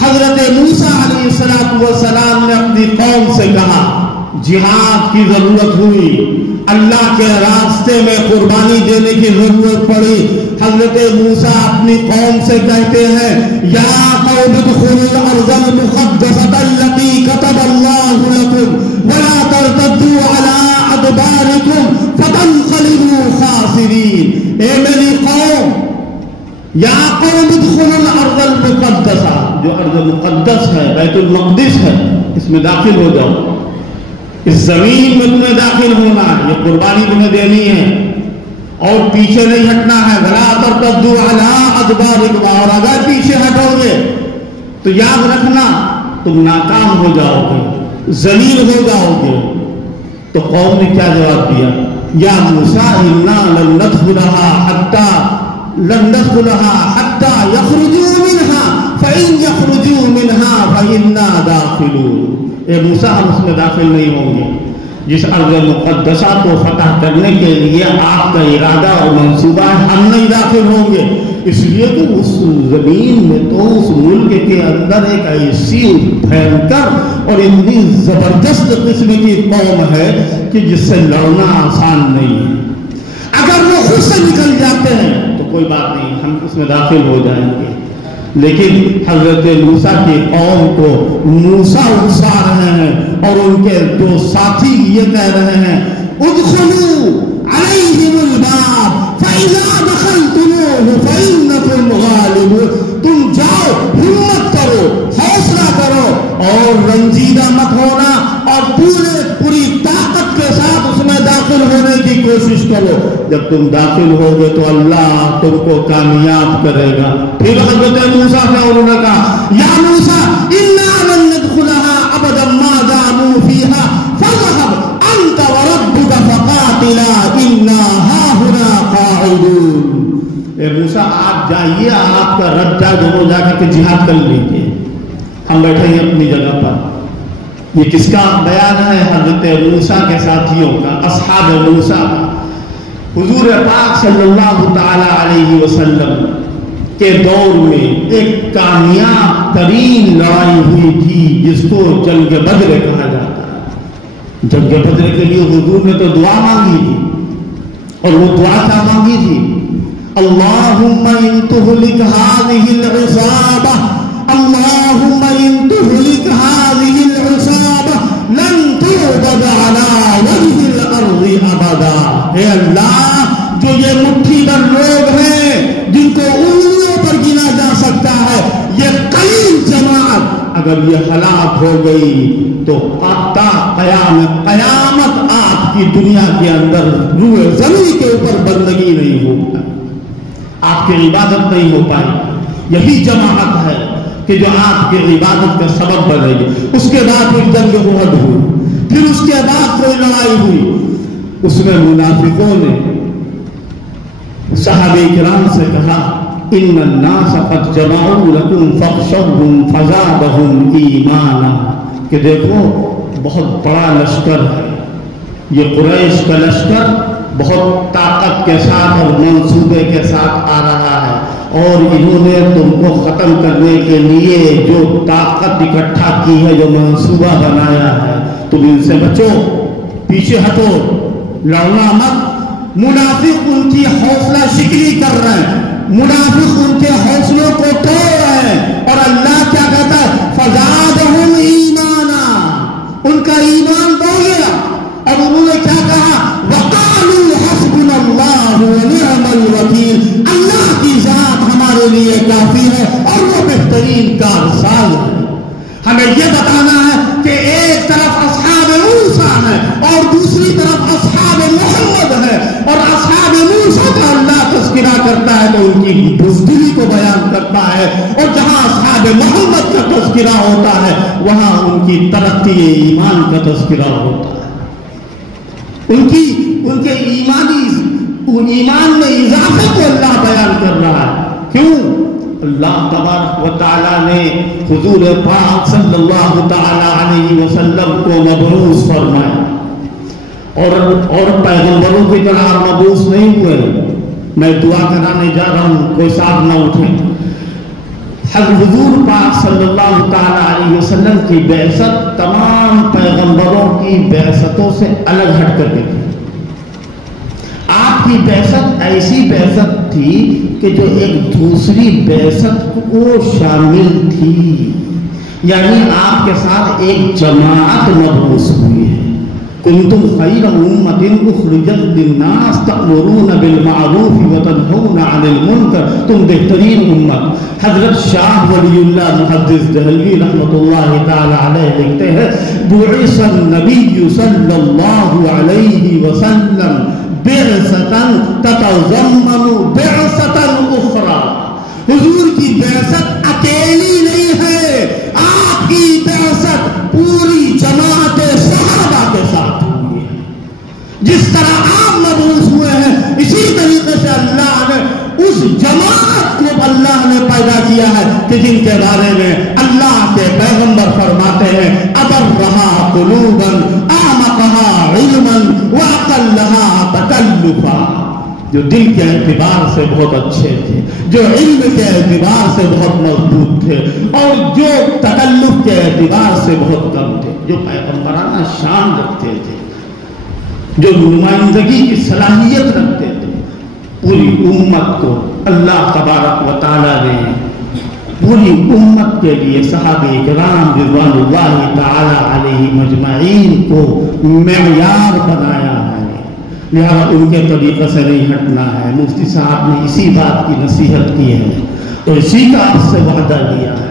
حضرت موسیٰ علیہ السلام نے اپنی قوم سے کہا، جہاد کی ضرورت ہوئی، اللہ کے راستے میں قربانی دینے کی ضرورت پڑی۔ حضرت موسیٰ اپنی قوم سے کہتے ہیں یا قوم ادخلوا الارض المقدسة التي كتب الله لكم ولا ترتدوا على ادباركم فتنقلبوا خاسرين۔ اے میری قوم، یا قوم ادخلوا الارض المقدسة، جو ارض مقدس ہے، بیت المقدس ہے، اس میں داخل ہو جاؤ، اس زمین میں تمہیں داخل ہونا ہے، یہ قربانی تمہیں دینی ہے اور پیچھے نہیں ہٹنا ہے۔ وَلَا تَرْتَدُّوا عَلَىٰ أَدْبَارِكُمْ، اور اگر پیچھے ہٹو گے تو یاد رکھنا تم ناکام ہو جاؤ گے، ذلیل ہو جاؤ گے۔ تو قوم نے کیا جواب دیا؟ یا موسیٰ اِنَّا لَن نَدْخُلَهَا حَتَّى يَخْرُجُوا مِنْهَا فَإِنْ يَخْرُجُوا مِنْهَا فَإِنَّا دَاخِلُونَ۔ اے موسیٰ ہم اس میں داخل نہیں ہوں گے۔ جس ارض مقدسہ کو فتح کرنے کے لیے آپ کا ارادہ اور منصوبہ ہے، ہم نہیں داخل ہوں گے، اس لیے کہ اس زمین میں تو اس ملک کے اندر ایک ایسی بھینکر اور اتنی زبردست قسم کی قوم ہے کہ جس سے لڑنا آسان نہیں ہے۔ اگر وہ خود سے نکل جاتے ہیں تو کوئی بات نہیں، ہم اس میں داخل ہو جائیں گے. لیکن حضرت موسیٰ کی قوم کو موسیٰ اکسا رہے ہیں اور ان کے جو ساتھی یہ کہہ رہے ہیں ادخلوا علیہم الباب فإذا دخلتموہ فإنکم غالبون. تم جاؤ، ہمت کرو، حوصلہ کرو اور رنجیدہ مت ہونا اور پوری طاقت کے ساتھ اس میں داخل ہونے کی کوشش کرو. جب تم داخل ہوگے تو اللہ تم کو کامیاب کرے گا. پھر حضرت موسیٰ سے انہوں نے کہا یا موسیٰ انا لن ندخلها ابدا ما داموا فيها فاذهب انت وربك فقاتلا انا هاهنا قاعدون. اے موسیٰ آپ جائیے، آپ کا رب جا دونوں جا کر کے جہاد کر لیجیے، ہم بیٹھے ہیں اپنی جگہ پر. یہ کس کا بیان ہے؟ حضرت موسیٰ کے ساتھیوں کا، اصحاب موسیٰ کا. حضور پاک صلی اللہ تعالی علیہ وسلم کے دور میں ایک کامیاب ترین لڑائی ہوئی تھی جس کو جنگ بدر کہا جاتا ہے. جنگ بدر کے لیے حضور نے تو دعا مانگی تھی اور وہ دعا کیا مانگی تھی؟ اللہم ان تہلک هذه العصابہ، اللہم ان تہلک هذه العصابہ لن تعبد على وجه الارض ابدا. اے اللہ، جو یہ مٹھی بھر لوگ ہیں جن کو انگلیوں پر گنا جا سکتا ہے، یہ قلیل جماعت اگر یہ ہلاک ہو گئی تو تا قیامت آپ کی دنیا کے اندر روئے زمین کے اوپر بندگی نہیں ہو پائے، آپ کی عبادت نہیں ہو پائی. یہی جماعت ہے کہ جو آپ کی عبادت کا سبب بنے گی. اس کے بعد ایک جنگ احد ہوئی، پھر اس کے بعد کوئی لڑائی ہوئی. اس میں منافقوں نے صحابہ کرام سے کہا ان الناس قد جمعوا لكم فاخشوهم فزادهم ایمانا، کہ دیکھو بہت بڑا لشکر ہے، یہ قریش کا لشکر بہت طاقت کے ساتھ اور منصوبے کے ساتھ آ رہا ہے اور انہوں نے تم کو ختم کرنے کے لیے جو طاقت اکٹھا کی ہے، جو منصوبہ بنایا ہے، تم ان سے بچو، پیچھے ہٹو، لڑنا مت. منافق ان کی حوصلہ شکنی کر رہے ہیں، منافق ان کے حوصلوں کو توڑ رہے ہیں اور اللہ کیا کہتا ہے فزادہم ایمانا، ان کا ایمان بڑھ گیا اور انہوں نے کیا کہا وقالوا حسبنا اللہ ونعم الوکیل، اللہ کی ذات ہمارے لیے کافی ہے اور وہ بہترین کارساز ہے. ہمیں یہ بتانا ہے کہ ایک طرف اصحاب موسیٰ ہے اور دوسری طرف اصحاب محمد ہے، اور اصحاب موسیٰ کا اللہ تذکرہ کرتا ہے تو ان کی بزدلی کو بیان کرتا ہے، اور جہاں اصحاب محمد کا تذکرہ ہوتا ہے وہاں ان کی ترقی ایمان کا تذکرہ ہوتا ہے، ان کے ایمان میں اضافے کو اللہ بیان کر رہا ہے. کیوں؟ اللہ تبارک و تعالیٰ نے حضور پاک صلی اللہ تعالی علیہ وسلم کو مبعوث فرمایا اور پیغمبروں کی طرح مبعوث نہیں ہوئے. میں دعا کرانے جا رہا ہوں، کوئی ساتھ نہ اٹھے. حضور پاک صلی اللہ تعالی علیہ وسلم کی بعثت تمام پیغمبروں کی بعثتوں سے الگ ہٹ کر کے تھی. آپ کی بعثت ایسی بعثت تھی کہ جو ایک دوسری بعثت کو شامل تھی، یعنی آپ کے ساتھ ایک جماعت مبعوث ہوئی ہے. کنتم خیر امۃ اخرجت للناس تأمرون بالمعروف وتنہون عن المنکر، تم بہترین امت. حضرت شاہ ولی اللہ محدث دہلوی رحمۃ اللہ تعالی علیہ لکھتے ہیں بعث النبی صلی اللہ علیہ وسلم بعثتاً تتضمن بعثتاً اخرى. حضور کی بعثت اکیلی نہیں ہے، آپ کی بعثت پوری جماعت صحابہ کے ساتھ ہوئی ہے. جس طرح آپ مبعوث ہوئے ہیں اسی طریقے سے اللہ نے اس جماعت کو اللہ نے پیدا کیا ہے کہ جن کے بارے میں اللہ کے پیغمبر فرماتے ہیں ابرہا قلوبا اعمقہا علما واقلہا تکلفا، جو دل کے اعتبار سے بہت اچھے تھے، جو علم کے اعتبار سے بہت مضبوط تھے اور جو تکلف کے اعتبار سے بہت کم تھے، جو پیغمبرانہ شان رکھتے تھے، جو نمائندگی کی صلاحیت رکھتے تھے. پوری امت کو اللہ تبارک و تعالیٰ نے پوری امت کے لیے صحابہ کرام رضوان اللہ تعالی علیہ مجمعین کو معیار بنایا ہے، لہذا ان کے طریقے سے نہیں ہٹنا ہے۔ مفتی صاحب نے اسی بات کی نصیحت کی ہے اور اسی کا آپ سے وعدہ لیا ہے۔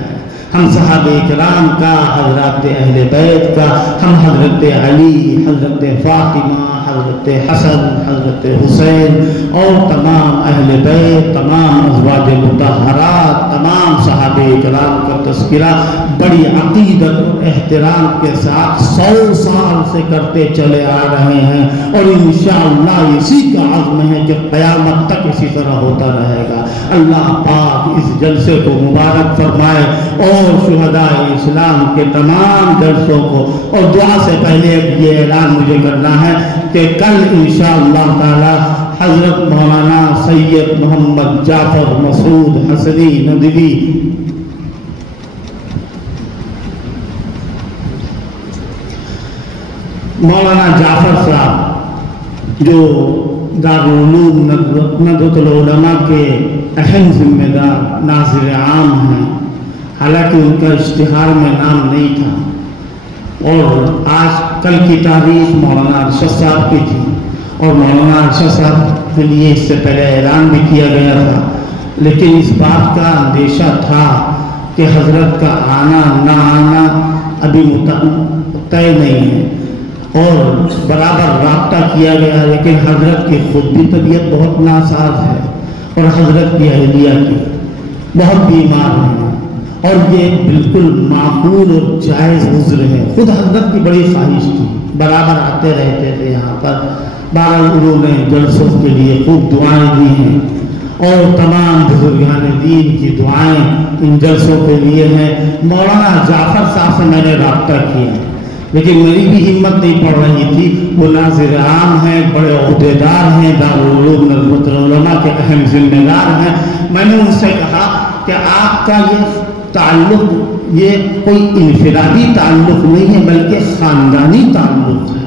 ہم صحابہ کرام کا، حضرات اہل بیت کا، ہم حضرت علی، حضرت فاطمہ، حضرت حسن، حضرت حسین اور تمام اہل بیت، تمام ازواج مطہرات، تمام صحابہ کرام کا تذکرہ بڑی عقیدت اور احترام کے ساتھ 100 سال سے کرتے چلے آ رہے ہیں، اور انشاءاللہ اسی کا عزم ہے کہ قیامت تک اسی طرح ہوتا رہے گا۔ اللہ پاک اس جلسے کو مبارک فرمائے اور شہداء اسلام کے تمام جلسوں کو۔ اور دعا سے پہلے یہ اعلان مجھے کرنا ہے کہ کل انشاءاللہ تعالی حضرت مولانا سید محمد جعفر مسعود حسنی ندوی مولانا جعفر صاحب جو دارالعلوم ندوۃ العلماء کے اہم ذمہ دار ناظر عام ہیں، حالانکہ ان کا اشتہار میں نام نہیں تھا، اور آج کل کی تاریخ مولانا ارشد صاحب کی تھی، اور مولانا ارشد صاحب کے لیے اس سے پہلے اعلان بھی کیا گیا تھا، لیکن اس بات کا اندیشہ تھا کہ حضرت کا آنا نہ آنا ابھی طے نہیں ہے، اور برابر رابطہ کیا گیا، لیکن حضرت کی خود بھی طبیعت بہت ناساز ہے، اور حضرت کی اہلیہ کی بہت بیمار ہیں، اور یہ بالکل معقول اور جائز عذر ہے۔ خود حضرت کی بڑی خواہش تھی، برابر آتے رہتے تھے یہاں پر، بہرحال انہوں نے جلسوں کے لیے خوب دعائیں دی ہیں، اور تمام بزرگان دین کی دعائیں ان جلسوں کے لیے ہیں۔ مولانا جعفر صاحب سے میں نے رابطہ کیا، لیکن میری بھی ہمت نہیں پڑ رہی تھی، وہ ناظر عام ہیں، بڑے عہدیدار ہیں، دارالعلوم ندوۃ العلماء کے اہم ذمہ دار ہیں۔ میں نے ان سے کہا کہ آپ کا یہ تعلق یہ کوئی انفرادی تعلق نہیں ہے، بلکہ خاندانی تعلق ہے۔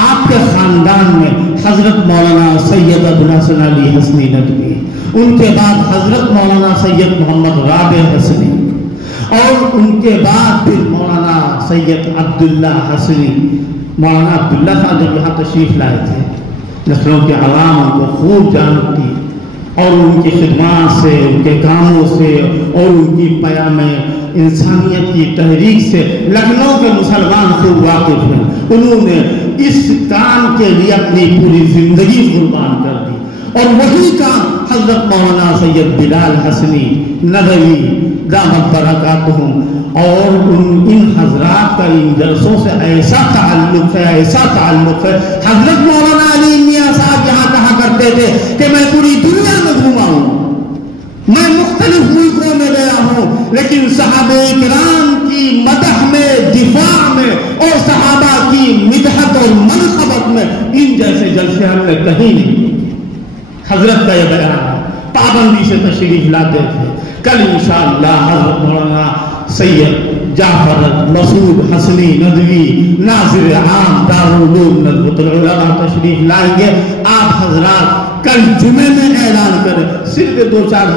آپ کے خاندان میں حضرت مولانا سید ابوالحسن علی حسنی ندوی، ان کے بعد حضرت مولانا سید محمد رابع حسنی، اور ان کے بعد پھر مولانا سید عبداللہ حسنی۔ مولانا عبداللہ صاحب جب یہاں تشریف لائے تھے، لکھنؤ کے عوام ان کو خوب جانتی، اور ان کی خدمات سے، ان کے کاموں سے، اور ان کی پیام انسانیت کی تحریک سے لکھنؤ کے مسلمان خوب واقف ہیں۔ انہوں نے اس کام کے لیے اپنی پوری زندگی قربان کر دی، اور وہی کام حضرت مولانا سید بلال حسنی ندوی دامت برکاتہم، اور ان حضرات کا ان جلسوں سے ایسا تعلق ہے۔ حضرت مولانا علی میاں صاحب یہاں کہا کرتے تھے کہ میں پوری دنیا میں گھوما ہوں، میں مختلف ملکوں میں گیا ہوں، لیکن صحابہ کرام کی مدح میں، دفاع میں، اور صحابہ کی مدحت اور منقبت میں ان جیسے جلسے ہم نے کہیں نہیں۔ حضرت کا یہ بیان ہے، پابندی سے تشریف لاتے تھے۔ کل انشاءاللہ حضرت مولانا سید جعفر مسعود حسنی ندوی ناظر عام دارالعلوم ندوۃ العلماء تشریف لائیں گے۔ آپ حضرات کل جمعے میں اعلان کریں، صرف دو چار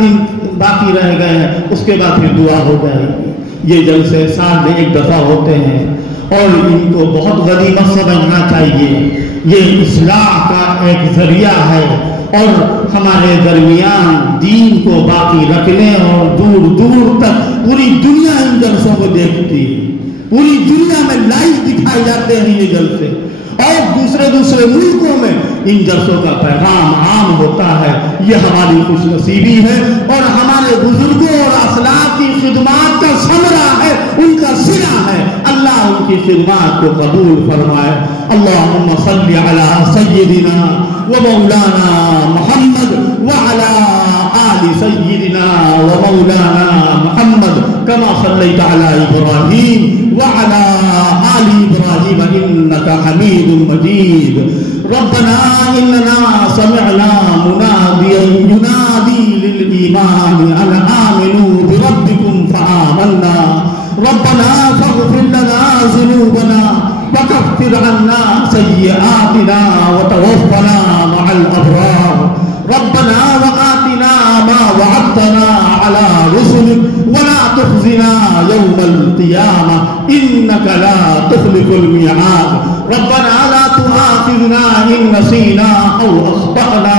دن باقی رہ گئے ہیں، اس کے بعد پھر دعا ہو جائے گی۔ یہ جلسے سال میں ایک دفعہ ہوتے ہیں، اور ان کو بہت غنیمت سمجھنا چاہیے۔ یہ اصلاح کا ایک ذریعہ ہے، اور ہمارے درمیان دین کو باقی رکھنے، اور دور دور تک پوری دنیا ان جلسوں کو دیکھتی ہے، پوری دنیا میں لائیو دکھائے جاتے ہیں یہ جلسے، اور دوسرے ملکوں میں ان جلسوں کا پیغام عام ہوتا ہے۔ یہ ہماری خوش نصیبی ہے، اور ہمارے بزرگوں اور اسلاف کی خدمات کا ثمرہ ہے، ان کا صلہ ہے۔ اللہ ان کی خدمات کو قبول فرمائے۔ اللہم صلی علی سیدنا و مولانا محمد وعلی آل سیدنا و مولانا محمد کما صلیت علی ابراہیم وعلی آل ابراہیم انکا حمید مجید۔ ربنا اننا سمعنا منادیا ینادی للایمان ان آمنوا بربکم فآمنا ربنا فاغفر لنا ذنوبنا وكفر عنا سيئاتنا وتوفنا مع الأبرار ربنا على رسلك ولا تخزنا يوم القيامة إنك لا تخلف الميعاد ربنا لا تؤاخذنا إن نسينا أو أخطأنا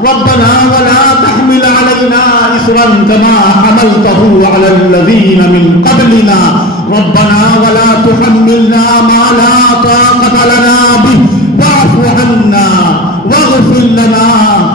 ربنا ولا تحمل علينا إصرا كما حملته على الذين من قبلنا ربنا ولا تحملنا ما لا طاقة لنا به واعف عنا واغفر لنا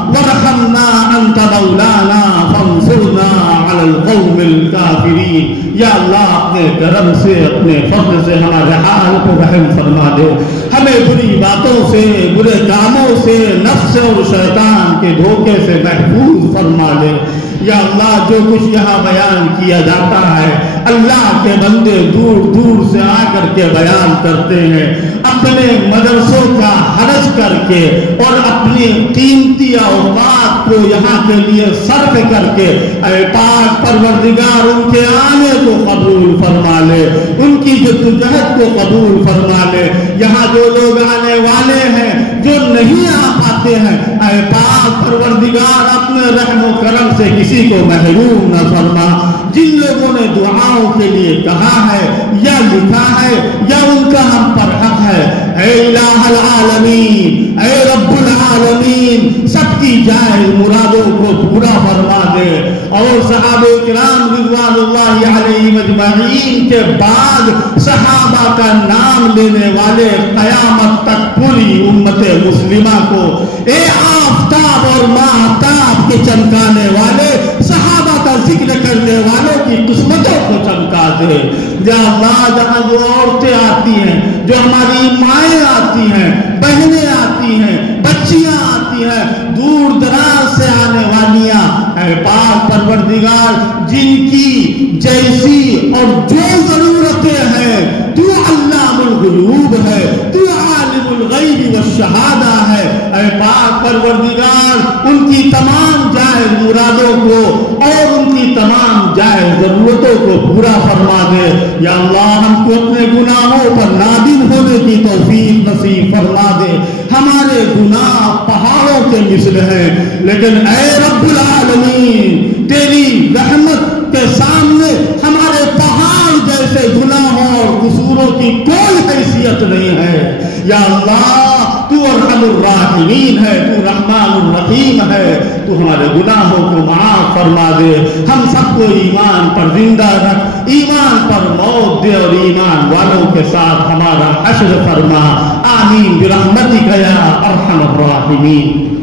وارحمنا أنت مولانا فانصرنا على القوم الكافرين یا اللہ اپنے کرم سے اپنے فضل سے ہمارے حال کو رحم فرما دے ہمیں بری باتوں سے برے کاموں سے نفس اور شیطان کے دھوکے سے محفوظ فرما دے یا اللہ جو کچھ یہاں بیان کیا جاتا ہے اللہ کے بندے دور دور سے آ کر کے بیان کرتے ہیں اپنے مدرسوں کا حرج کر کے اور اپنی قیمتی اوقات کو یہاں کے لیے صرف کر کے اے پاک پروردگار ان کے آنے کو قبول فرما لے ان کی جدوجہد کو قبول فرما لے یہاں جو لوگ آنے والے ہیں جو نہیں آ پاتے ہیں اے پاک پروردگار اپنے رحم و کرم سے کسی کو محروم نہ فرما جن لوگوں نے دعاؤں کے لیے کہا ہے یا لکھا ہے یا ان کا ہم پر حق ہے اے الہ العالمین اے رب العالمین سب کی جائز مرادوں کو پورا فرما دے اور صحابہ کرام رضوان اللہ علیہم اجمعین کے بعد صحابہ کا نام لینے والے قیامت تک پوری امت مسلمہ کو اے آفتاب اور ماہتاب کے چمکانے والے صحابہ کا ذکر کرنے والوں کی قسمتوں کو چمکا دے یا اللہ جہاں جو عورتیں آتی ہیں جو ہماری مائیں آتی ہیں بہنیں آتی ہیں بچیاں آتی ہیں دور دراز سے آنے والیاں اے پاک پروردگار جن کی جیسی اور جو ضرورتیں ہیں تو علام الغیوب ہے تو عالم الغیب والشہادہ ہے اے پاک پروردگار ان کی تمام جائز مرادوں کو اور ان کی تمام جائز ضرورتوں کو پورا فرما دے یا اللہ ہم کو اپنے گناہوں پر نادم ہونے کی توفیق نصیب فرما دے ہمارے گناہ پہاڑوں کے مثل ہیں لیکن اے رب العالمین تیری رحمت کے سامنے ہمارے پہاڑ جیسے گناہوں اور قصوروں کی کوئی حیثیت نہیں ہے یا اللہ تو ارحم الراحمین ہے تو رحمان الرحیم ہے تو ہمارے گناہوں کو معاف فرما دے ہم سب کو ایمان پر زندہ رکھ ایمان پر موت دے اور ایمان والوں کے ساتھ ہمارا حشر فرما آمین برحمتک یا ارحم الراحمین